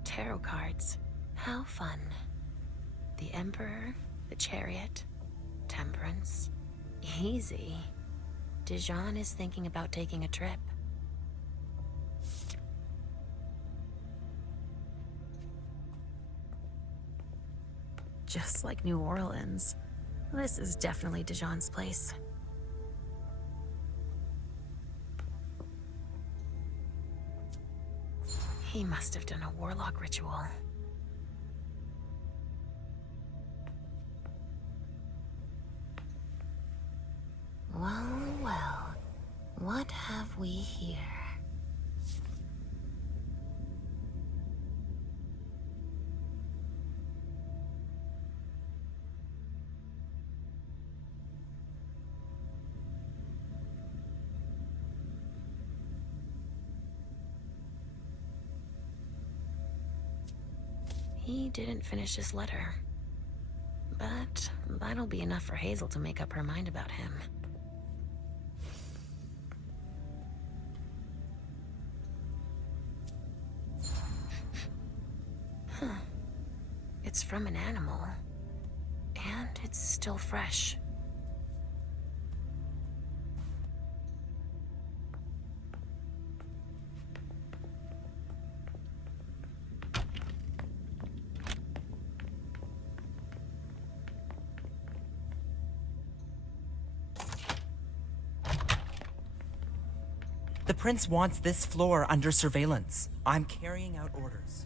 Tarot cards. How fun. The Emperor, the Chariot, Temperance. Easy. Dejean is thinking about taking a trip. Just like New Orleans. This is definitely Dejean's place. He must have done a warlock ritual. Well, well. What have we here? He didn't finish his letter. But that'll be enough for Hazel to make up her mind about him. Huh. It's from an animal. And it's still fresh. The Prince wants this floor under surveillance. I'm carrying out orders.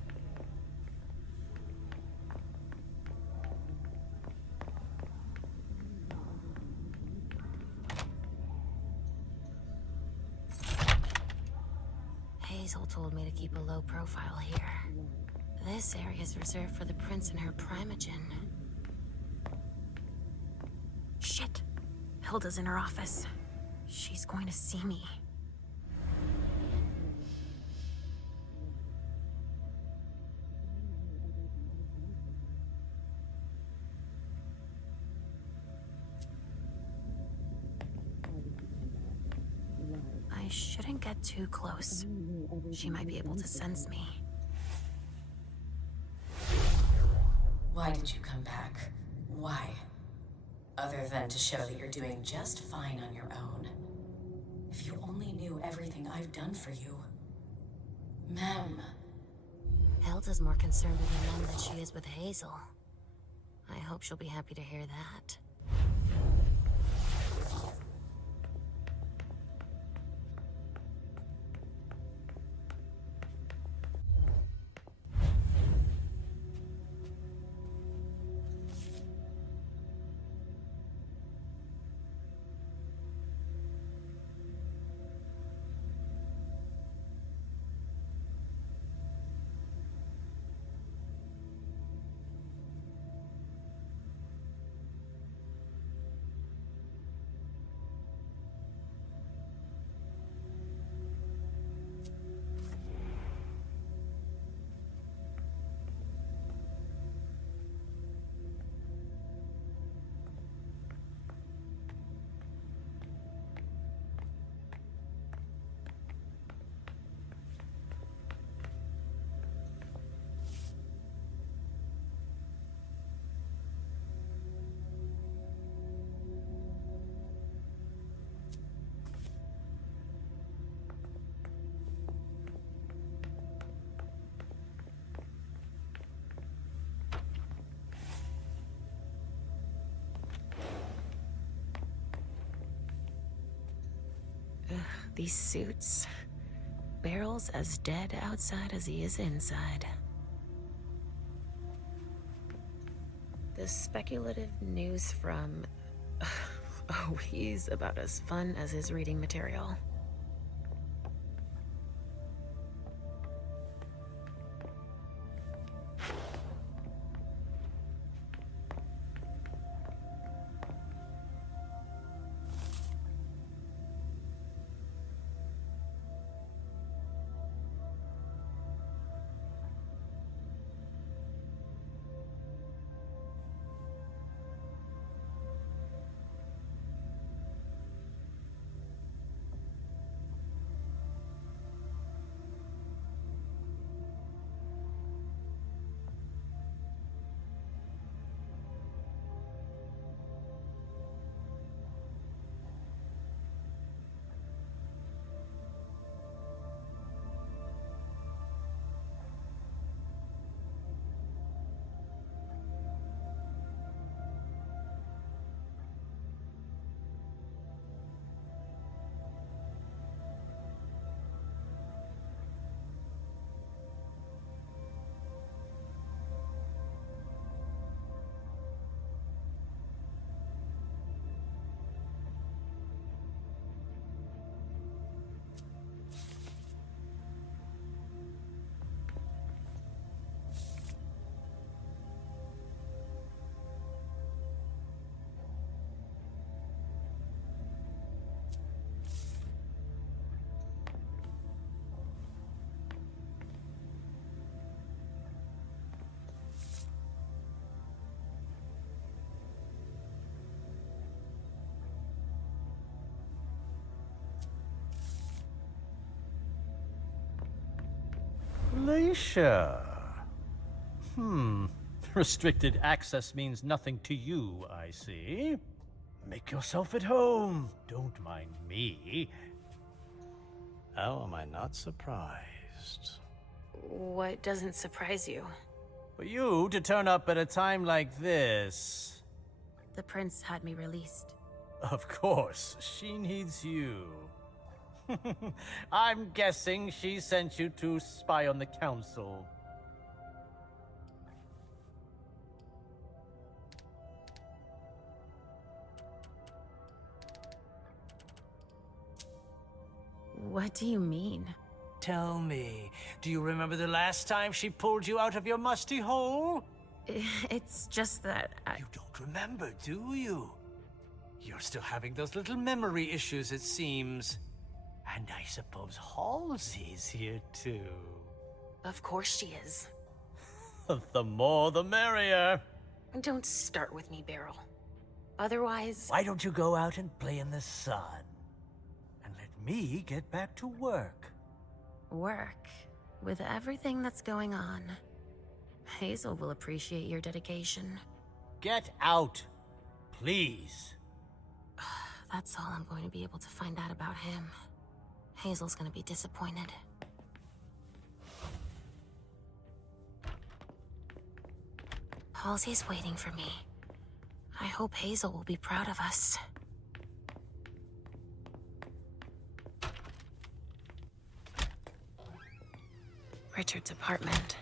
Hazel told me to keep a low profile here. This area is reserved for the Prince and her Primogen. Shit! Hilda's in her office. She's going to see me. I shouldn't get too close. She might be able to sense me. Why did you come back? Why? Other than to show that you're doing just fine on your own. If you only knew everything I've done for you. Ma'am. Hilda's more concerned with her mom than she is with Hazel. I hope she'll be happy to hear that. these suits. Barrel's as dead outside as he is inside. The speculative news from... Oh, he's about as fun as his reading material. Leysha. Restricted access means nothing to you, I see. Make yourself at home. Don't mind me. How am I not surprised? What doesn't surprise you? For you to turn up at a time like this. The prince had me released. Of course, she needs you. I'm guessing she sent you to spy on the council. What do you mean? Tell me, do you remember the last time she pulled you out of your musty hole? It's just that You don't remember, do you? You're still having those little memory issues, it seems. And I suppose Halsey's here too. Of course she is. The more the merrier. Don't start with me, Beryl. Otherwise... Why don't you go out and play in the sun? And let me get back to work. Work? With everything that's going on. Hazel will appreciate your dedication. Get out, please. That's all I'm going to be able to find out about him. Hazel's gonna be disappointed. Halsey's waiting for me. I hope Hazel will be proud of us. Richard's apartment.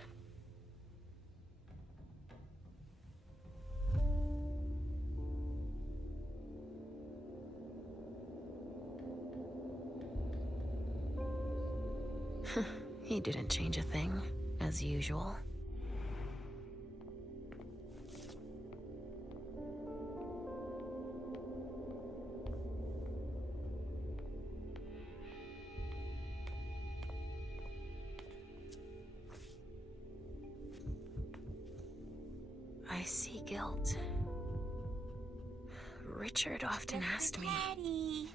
He didn't change a thing, as usual. I see guilt. Richard often asked me... Daddy.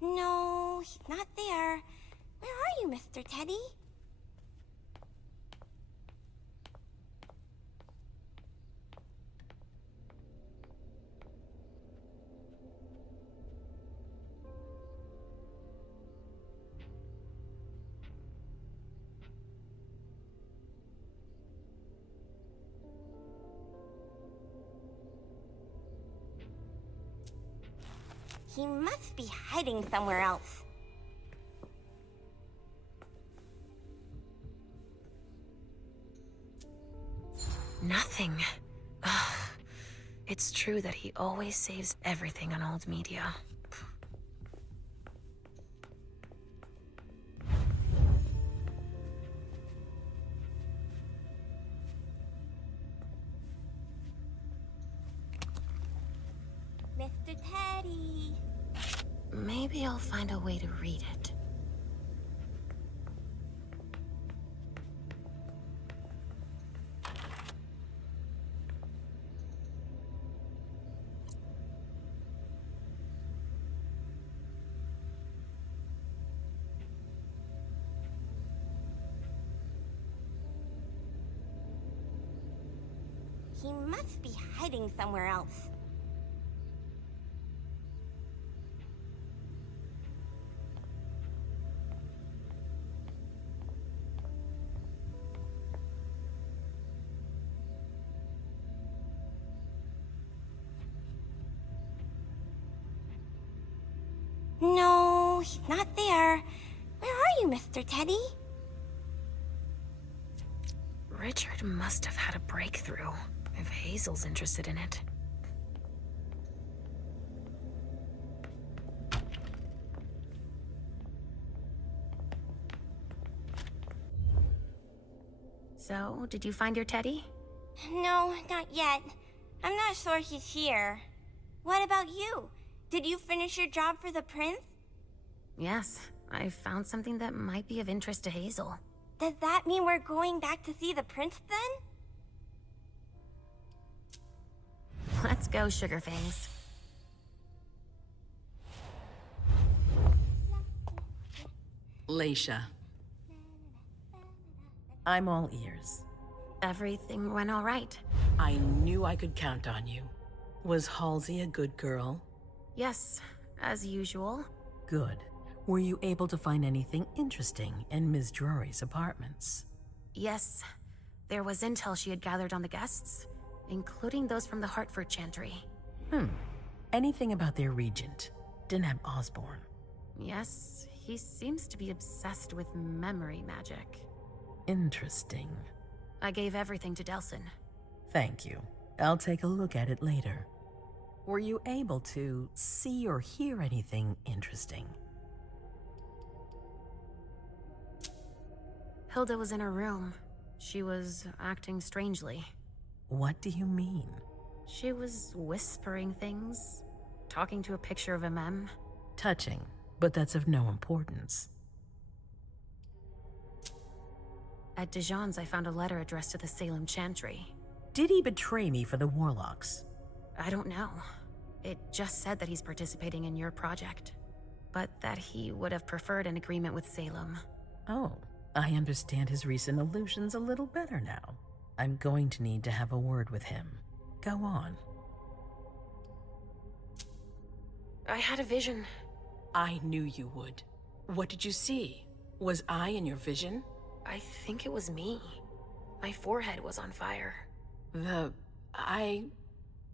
No, he's not there. Where are you, Mr. Teddy? He must be hiding somewhere else. Nothing. Ugh. It's true that he always saves everything on old media. Mr. Teddy. Maybe I'll find a way to read it. He must be hiding somewhere else. No, he's not there. Where are you, Mr. Teddy? Richard must have had a breakthrough, if Hazel's interested in it. So, did you find your Teddy? No, not yet. I'm not sure he's here. What about you? Did you finish your job for the prince? Yes, I found something that might be of interest to Hazel. Does that mean we're going back to see the prince then? Let's go, Sugarfangs. Leysha. I'm all ears. Everything went all right. I knew I could count on you. Was Halsey a good girl? Yes, as usual. Good. Were you able to find anything interesting in Ms. Drury's apartments? Yes. There was intel she had gathered on the guests, including those from the Hartford Chantry. Anything about their regent, Deneb Osborne? Yes, he seems to be obsessed with memory magic. Interesting. I gave everything to Delsin. Thank you. I'll take a look at it later. Were you able to see or hear anything interesting? Hilda was in her room. She was acting strangely. What do you mean? She was whispering things, talking to a picture of a mem. Touching, but that's of no importance. At Dejean's, I found a letter addressed to the Salem Chantry. Did he betray me for the Warlocks? I don't know. It just said that he's participating in your project, but that he would have preferred an agreement with Salem. Oh, I understand his recent allusions a little better now. I'm going to need to have a word with him. Go on. I had a vision. I knew you would. What did you see? Was I in your vision? I think it was me. My forehead was on fire.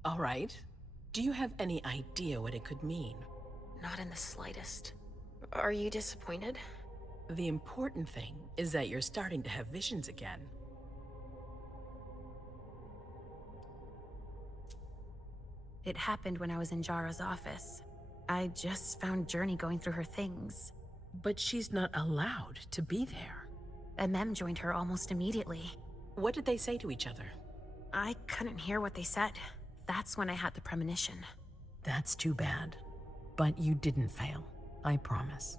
All right. Do you have any idea what it could mean? Not in the slightest. Are you disappointed? The important thing is that you're starting to have visions again. It happened when I was in Jara's office. I just found Journey going through her things. But she's not allowed to be there. A mem joined her almost immediately. What did they say to each other? I couldn't hear what they said. That's when I had the premonition. That's too bad. But you didn't fail, I promise.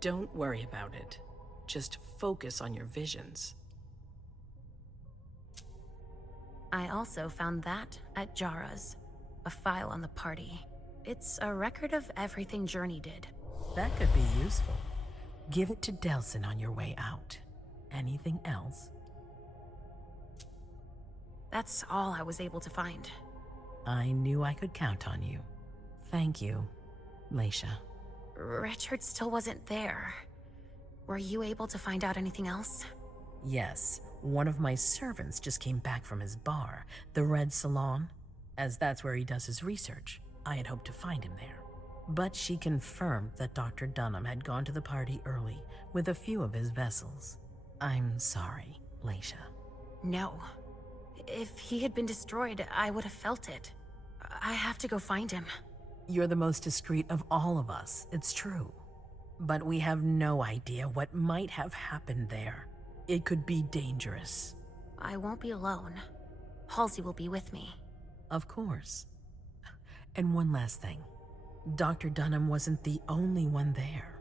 Don't worry about it. Just focus on your visions. I also found that at Jara's. A file on the party. It's a record of everything Journey did. That could be useful. Give it to Delsin on your way out. Anything else? That's all I was able to find. I knew I could count on you. Thank you, Leysha. Richard still wasn't there. Were you able to find out anything else? Yes, one of my servants just came back from his bar, the Red Salon. As that's where he does his research, I had hoped to find him there. but she confirmed that Dr. Dunham had gone to the party early with a few of his vessels. I'm sorry, Leysha. No. If he had been destroyed, I would have felt it. I have to go find him. You're the most discreet of all of us, it's true. But we have no idea what might have happened there. It could be dangerous. I won't be alone. Halsey will be with me. Of course. And one last thing. Dr. Dunham wasn't the only one there.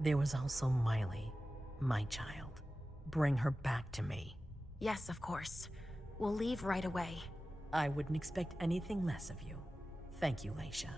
There was also Miley, my child. Bring her back to me. Yes, of course. We'll leave right away. I wouldn't expect anything less of you. Thank you, Leysha.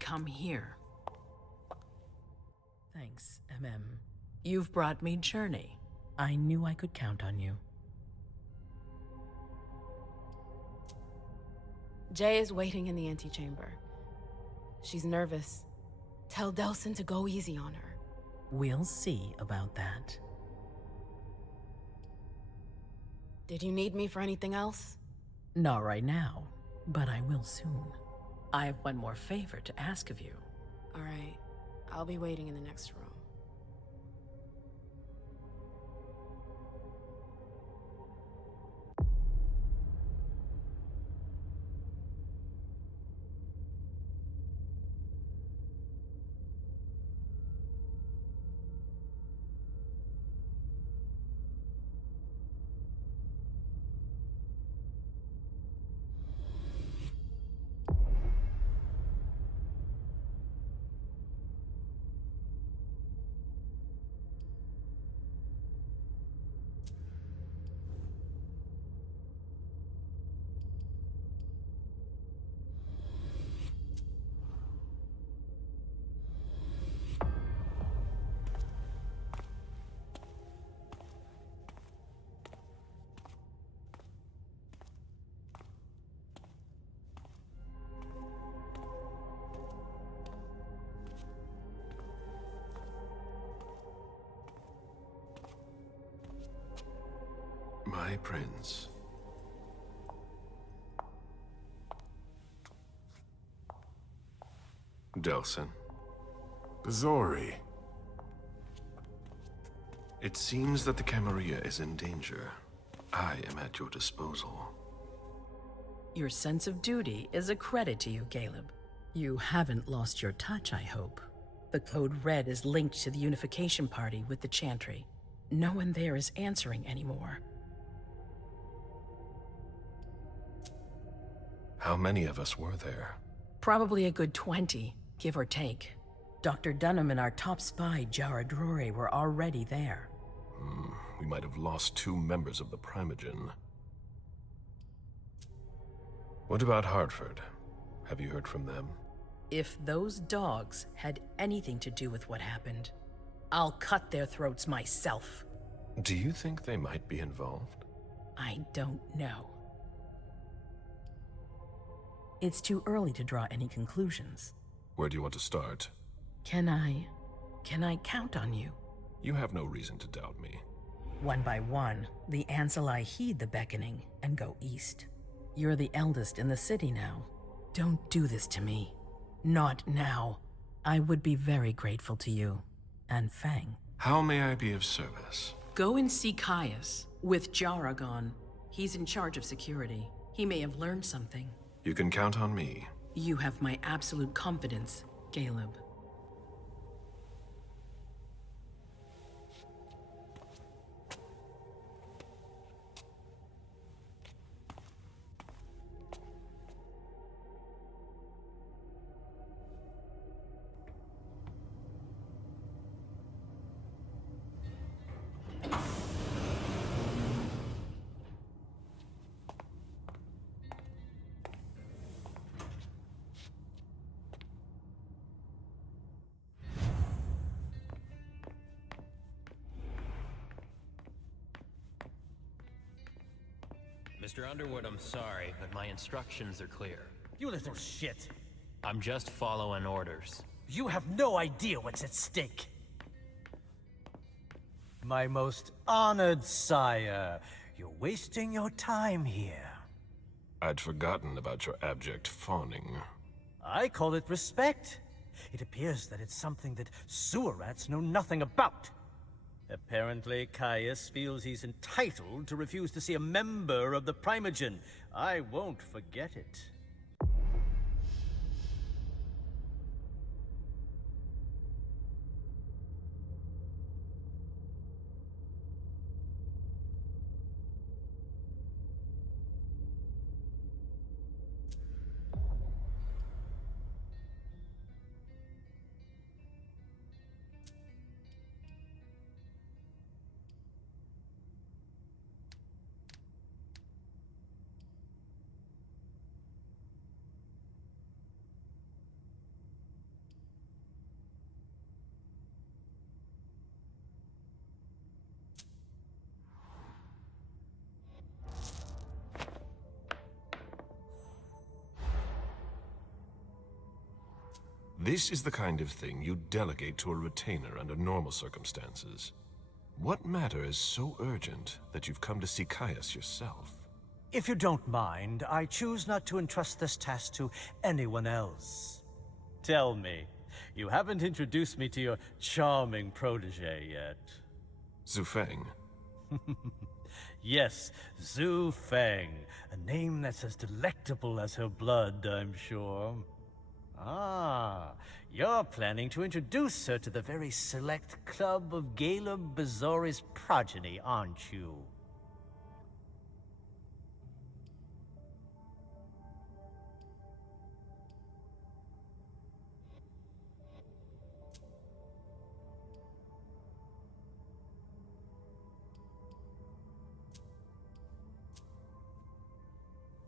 Come here. Thanks, You've brought me Journey. I knew I could count on you. Jay is waiting in the antechamber. She's nervous. Tell Delsin to go easy on her. We'll see about that. Did you need me for anything else? Not right now, but I will soon. I have one more favor to ask of you. All right. I'll be waiting in the next room. My prince. Delsin. Zori. It seems that the Camarilla is in danger. I am at your disposal. Your sense of duty is a credit to you, Caleb. You haven't lost your touch, I hope. The Code Red is linked to the Unification Party with the Chantry. No one there is answering anymore. How many of us were there? Probably a good 20, give or take. Dr. Dunham and our top spy, Jara were already there. We might have lost 2 members of the Primogen. What about Hartford? Have you heard from them? If those dogs had anything to do with what happened, I'll cut their throats myself. Do you think they might be involved? I don't know. It's too early to draw any conclusions. Where do you want to start? Can I count on you? You have no reason to doubt me. One by one, the Ancillai heed the beckoning and go east. You're the eldest in the city now. Don't do this to me. Not now. I would be very grateful to you. And Fang. How may I be of service? Go and see Caius, with Jara gone. He's in charge of security. He may have learned something. You can count on me. You have my absolute confidence, Caleb. Mr. Underwood, I'm sorry, but my instructions are clear. You little shit. I'm just following orders. You have no idea what's at stake. My most honored sire, you're wasting your time here. I'd forgotten about your abject fawning. I call it respect. It appears that it's something that sewer rats know nothing about. Apparently, Caius feels he's entitled to refuse to see a member of the Primogen. I won't forget it. This is the kind of thing you delegate to a retainer under normal circumstances. What matter is so urgent that you've come to see Caius yourself? If you don't mind, I choose not to entrust this task to anyone else. Tell me, you haven't introduced me to your charming protege yet. Zhu Feng. Yes, Zhu Feng. A name that's as delectable as her blood, I'm sure. Ah, you're planning to introduce her to the very select club of Gala Bazori's progeny, aren't you?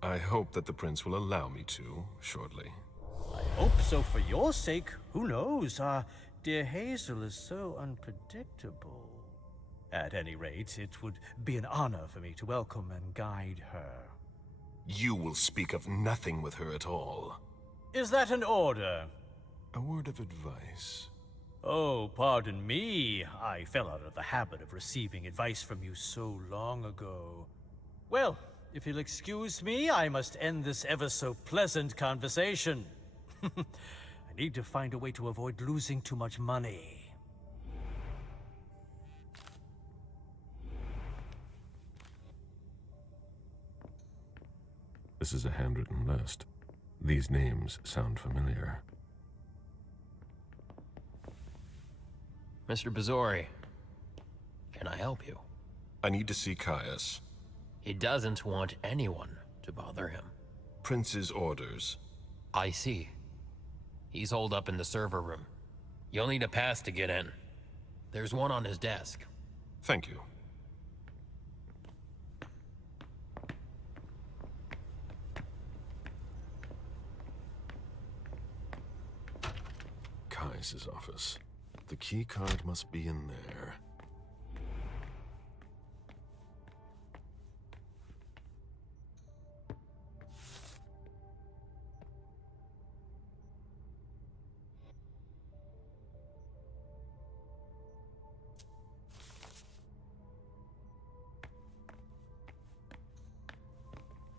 I hope that the prince will allow me to, shortly. I hope so for your sake. Who knows? Dear Hazel is so unpredictable. At any rate, it would be an honor for me to welcome and guide her. You will speak of nothing with her at all. Is that an order? A word of advice. Oh, pardon me. I fell out of the habit of receiving advice from you so long ago. Well, if you'll excuse me, I must end this ever-so-pleasant conversation. I need to find a way to avoid losing too much money. This is a handwritten list. These names sound familiar. Mr. Bazori, can I help you? I need to see Caius. He doesn't want anyone to bother him. Prince's orders. I see. He's holed up in the server room. You'll need a pass to get in. There's one on his desk. Thank you. Caius' office. The key card must be in there.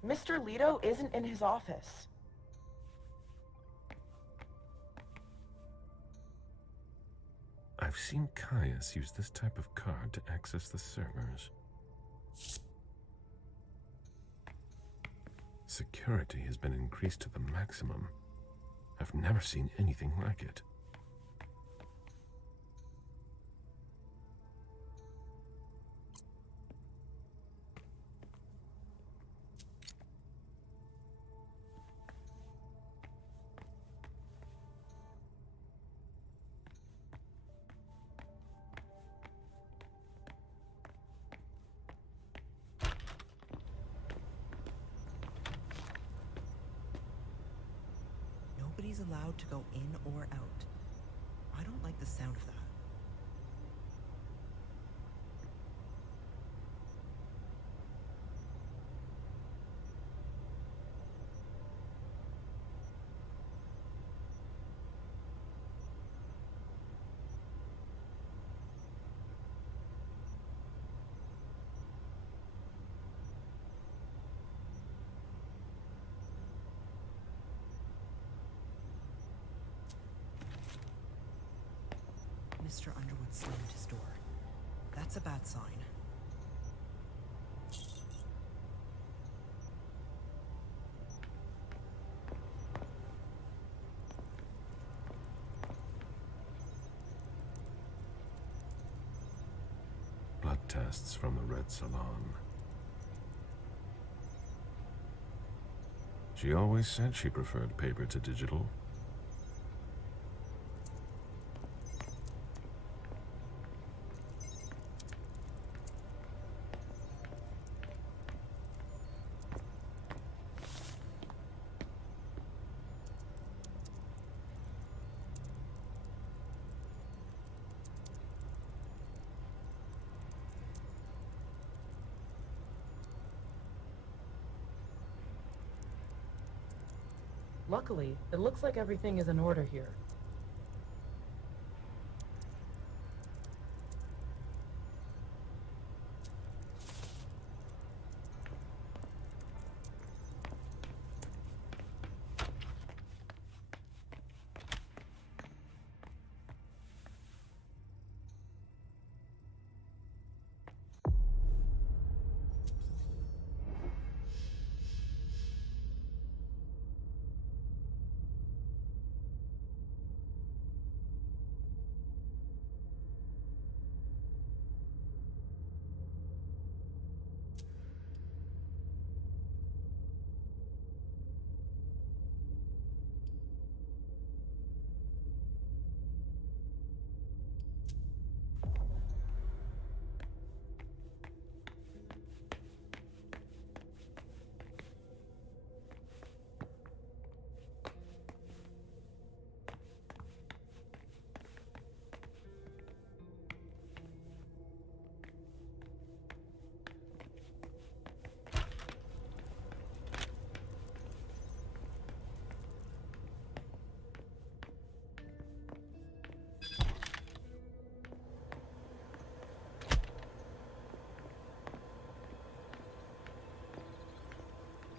Mr. Leto isn't in his office. I've seen Caius use this type of card to access the servers. Security has been increased to the maximum. I've never seen anything like it. Nobody's allowed to go in or out. I don't like the sound of that. Mr. Underwood slammed his door. That's a bad sign. Blood tests from the Red Salon. She always said she preferred paper to digital. Luckily, it looks like everything is in order here.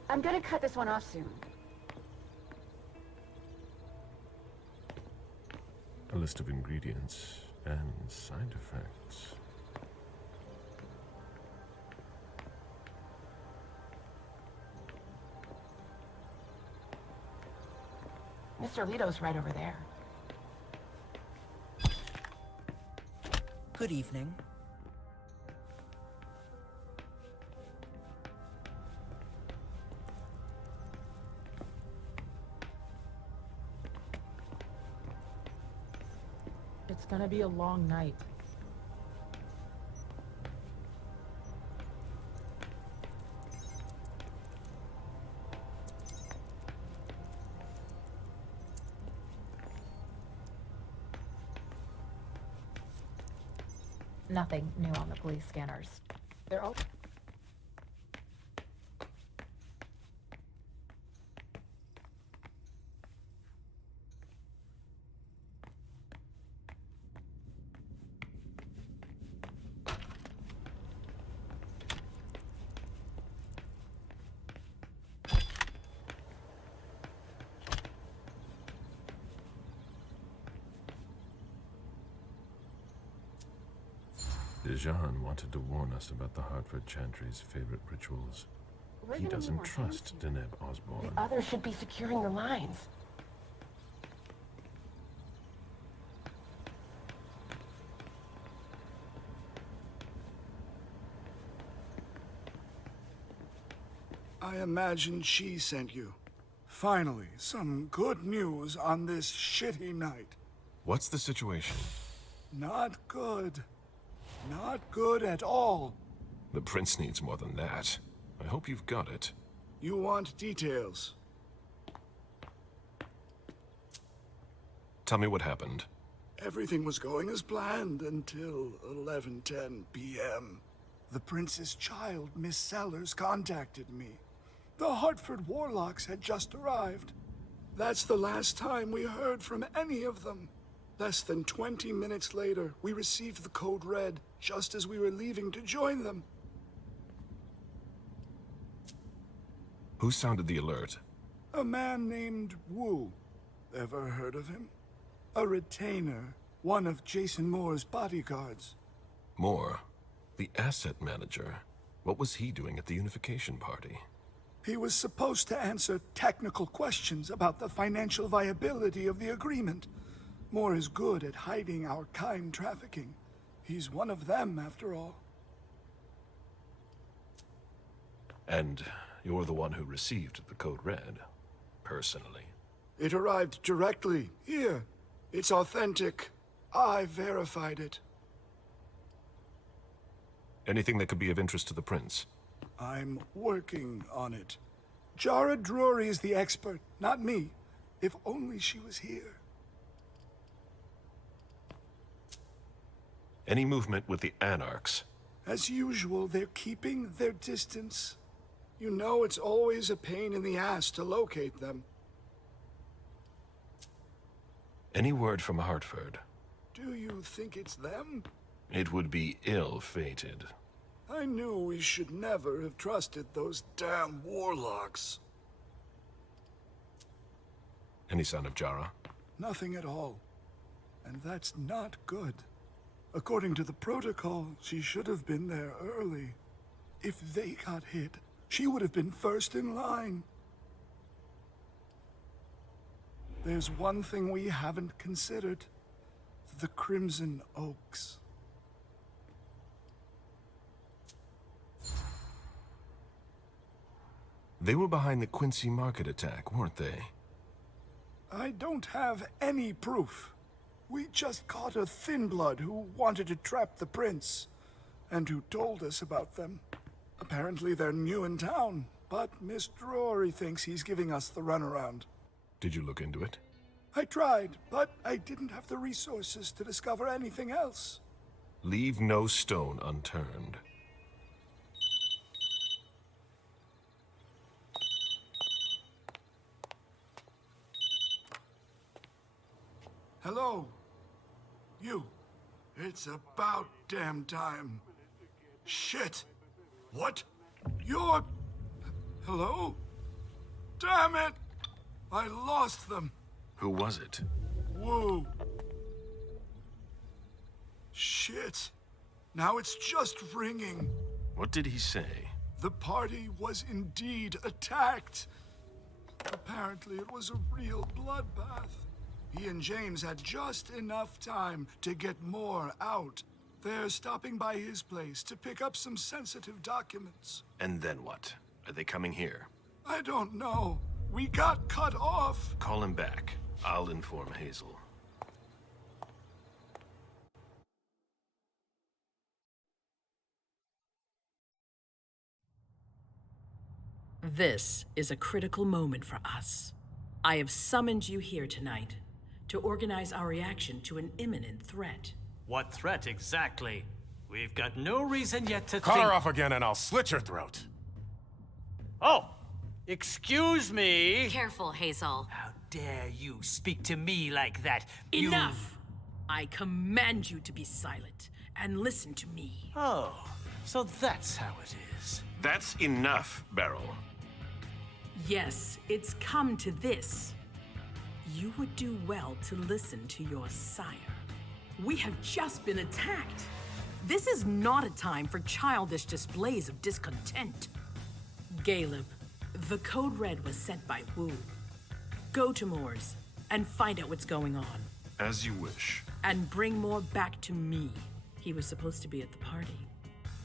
I'm gonna cut this one off soon. A list of ingredients and side effects. Mr. Leto's right over there. Good evening. It's gonna be a long night. Nothing new on the police scanners. They're all... Dejean wanted to warn us about the Hartford Chantry's favorite rituals. He doesn't trust Deneb Osborne. The others should be securing the lines. I imagine she sent you. Finally, some good news on this shitty night. What's the situation? Not good. Not good at all. The prince needs more than that. I hope you've got it. You want details? Tell me what happened. Everything was going as planned until 11:10 p.m. The prince's child, Miss Sellers, contacted me. The Hartford Warlocks had just arrived. That's the last time we heard from any of them. Less than 20 minutes later, we received the code red, just as we were leaving to join them. Who sounded the alert? A man named Wu. Ever heard of him? A retainer one of Jason Moore's bodyguards. Moore, the asset manager. What was he doing at the unification party? He was supposed to answer technical questions about the financial viability of the agreement. Moore is good at hiding our kind trafficking. He's one of them, after all. And you're the one who received the Code Red, personally. It arrived directly here. It's authentic. I verified it. Anything that could be of interest to the Prince? I'm working on it. Jara Drury is the expert, not me. If only she was here. Any movement with the Anarchs? As usual, they're keeping their distance. You know it's always a pain in the ass to locate them. Any word from Hartford? Do you think it's them? It would be ill-fated. I knew we should never have trusted those damn warlocks. Any sign of Jara? Nothing at all. And that's not good. According to the protocol, she should have been there early. If they got hit, she would have been first in line. There's one thing we haven't considered. The Crimson Oaks. They were behind the Quincy Market attack, weren't they? I don't have any proof. We just caught a thin blood who wanted to trap the prince, and who told us about them. Apparently they're new in town, but Miss Drury thinks he's giving us the runaround. Did you look into it? I tried, but I didn't have the resources to discover anything else. Leave no stone unturned. Hello? You. It's about damn time. Shit. What? You're... Hello? Damn it! I lost them. Who was it? Whoa. Shit. Now it's just ringing. What did he say? The party was indeed attacked. Apparently it was a real bloodbath. He and James had just enough time to get more out. They're stopping by his place to pick up some sensitive documents. And then what? Are they coming here? I don't know. We got cut off. Call him back. I'll inform Hazel. This is a critical moment for us. I have summoned you here tonight to organize our reaction to an imminent threat. What threat exactly? We've got no reason yet to Cut think... her off again and I'll slit your throat. Oh! Excuse me! Careful, Hazel. How dare you speak to me like that? Enough! I command you to be silent and listen to me. Oh, so that's how it is. That's enough, Beryl. Yes, it's come to this. You would do well to listen to your sire. We have just been attacked. This is not a time for childish displays of discontent. Caleb, the Code Red was sent by Wu. Go to Moore's and find out what's going on. As you wish. And bring Moore back to me. He was supposed to be at the party.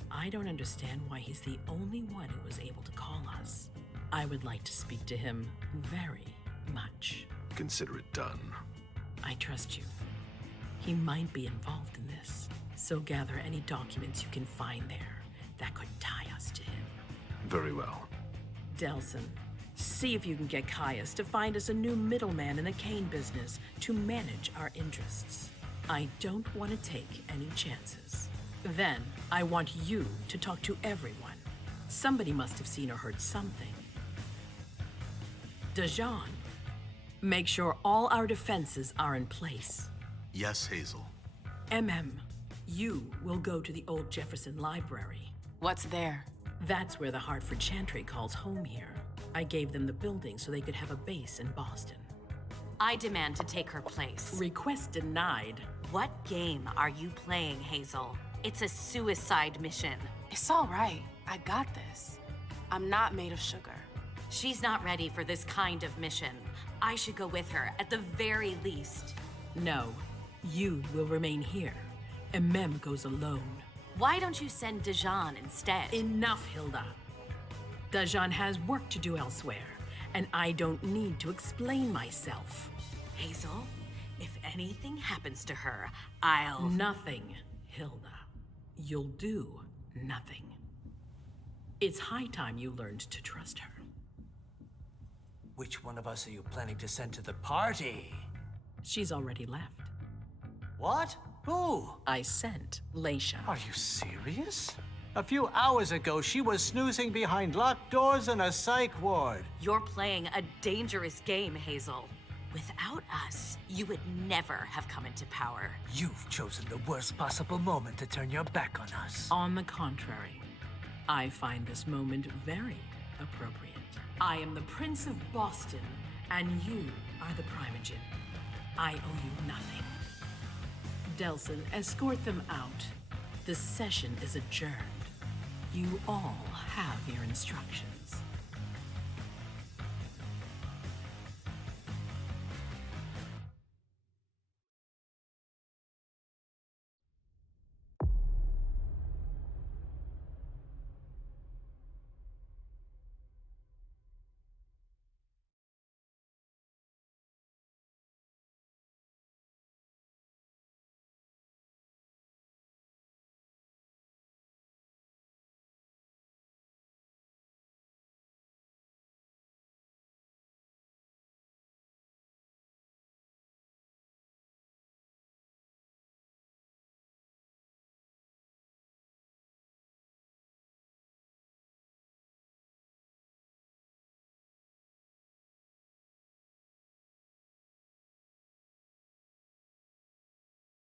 I don't understand why he's the only one who was able to call us. I would like to speak to him very much. Consider it done. I trust you. He might be involved in this, so gather any documents you can find there that could tie us to him. Very well. Delson, see if you can get Caius to find us a new middleman in the cane business to manage our interests. I don't want to take any chances. Then, I want you to talk to everyone. Somebody must have seen or heard something. Dejean, make sure all our defenses are in place. Yes, Hazel. You will go to the old Jefferson Library. What's there? That's where the Hartford Chantry calls home here. I gave them the building so they could have a base in Boston. I demand to take her place. Request denied. What game are you playing, Hazel? It's a suicide mission. It's all right. I got this. I'm not made of sugar. She's not ready for this kind of mission. I should go with her, at the very least. No, you will remain here. And Mem goes alone. Why don't you send Dejean instead? Enough, Hilda. Dejean has work to do elsewhere, and I don't need to explain myself. Hazel, if anything happens to her, I'll... Nothing, Hilda. You'll do nothing. It's high time you learned to trust her. Which one of us are you planning to send to the party? She's already left. What? Who? I sent Leysha. Are you serious? A few hours ago, she was snoozing behind locked doors in a psych ward. You're playing a dangerous game, Hazel. Without us, you would never have come into power. You've chosen the worst possible moment to turn your back on us. On the contrary, I find this moment very appropriate. I am the Prince of Boston, and you are the Primogen. I owe you nothing. Delson, escort them out. The session is adjourned. You all have your instructions.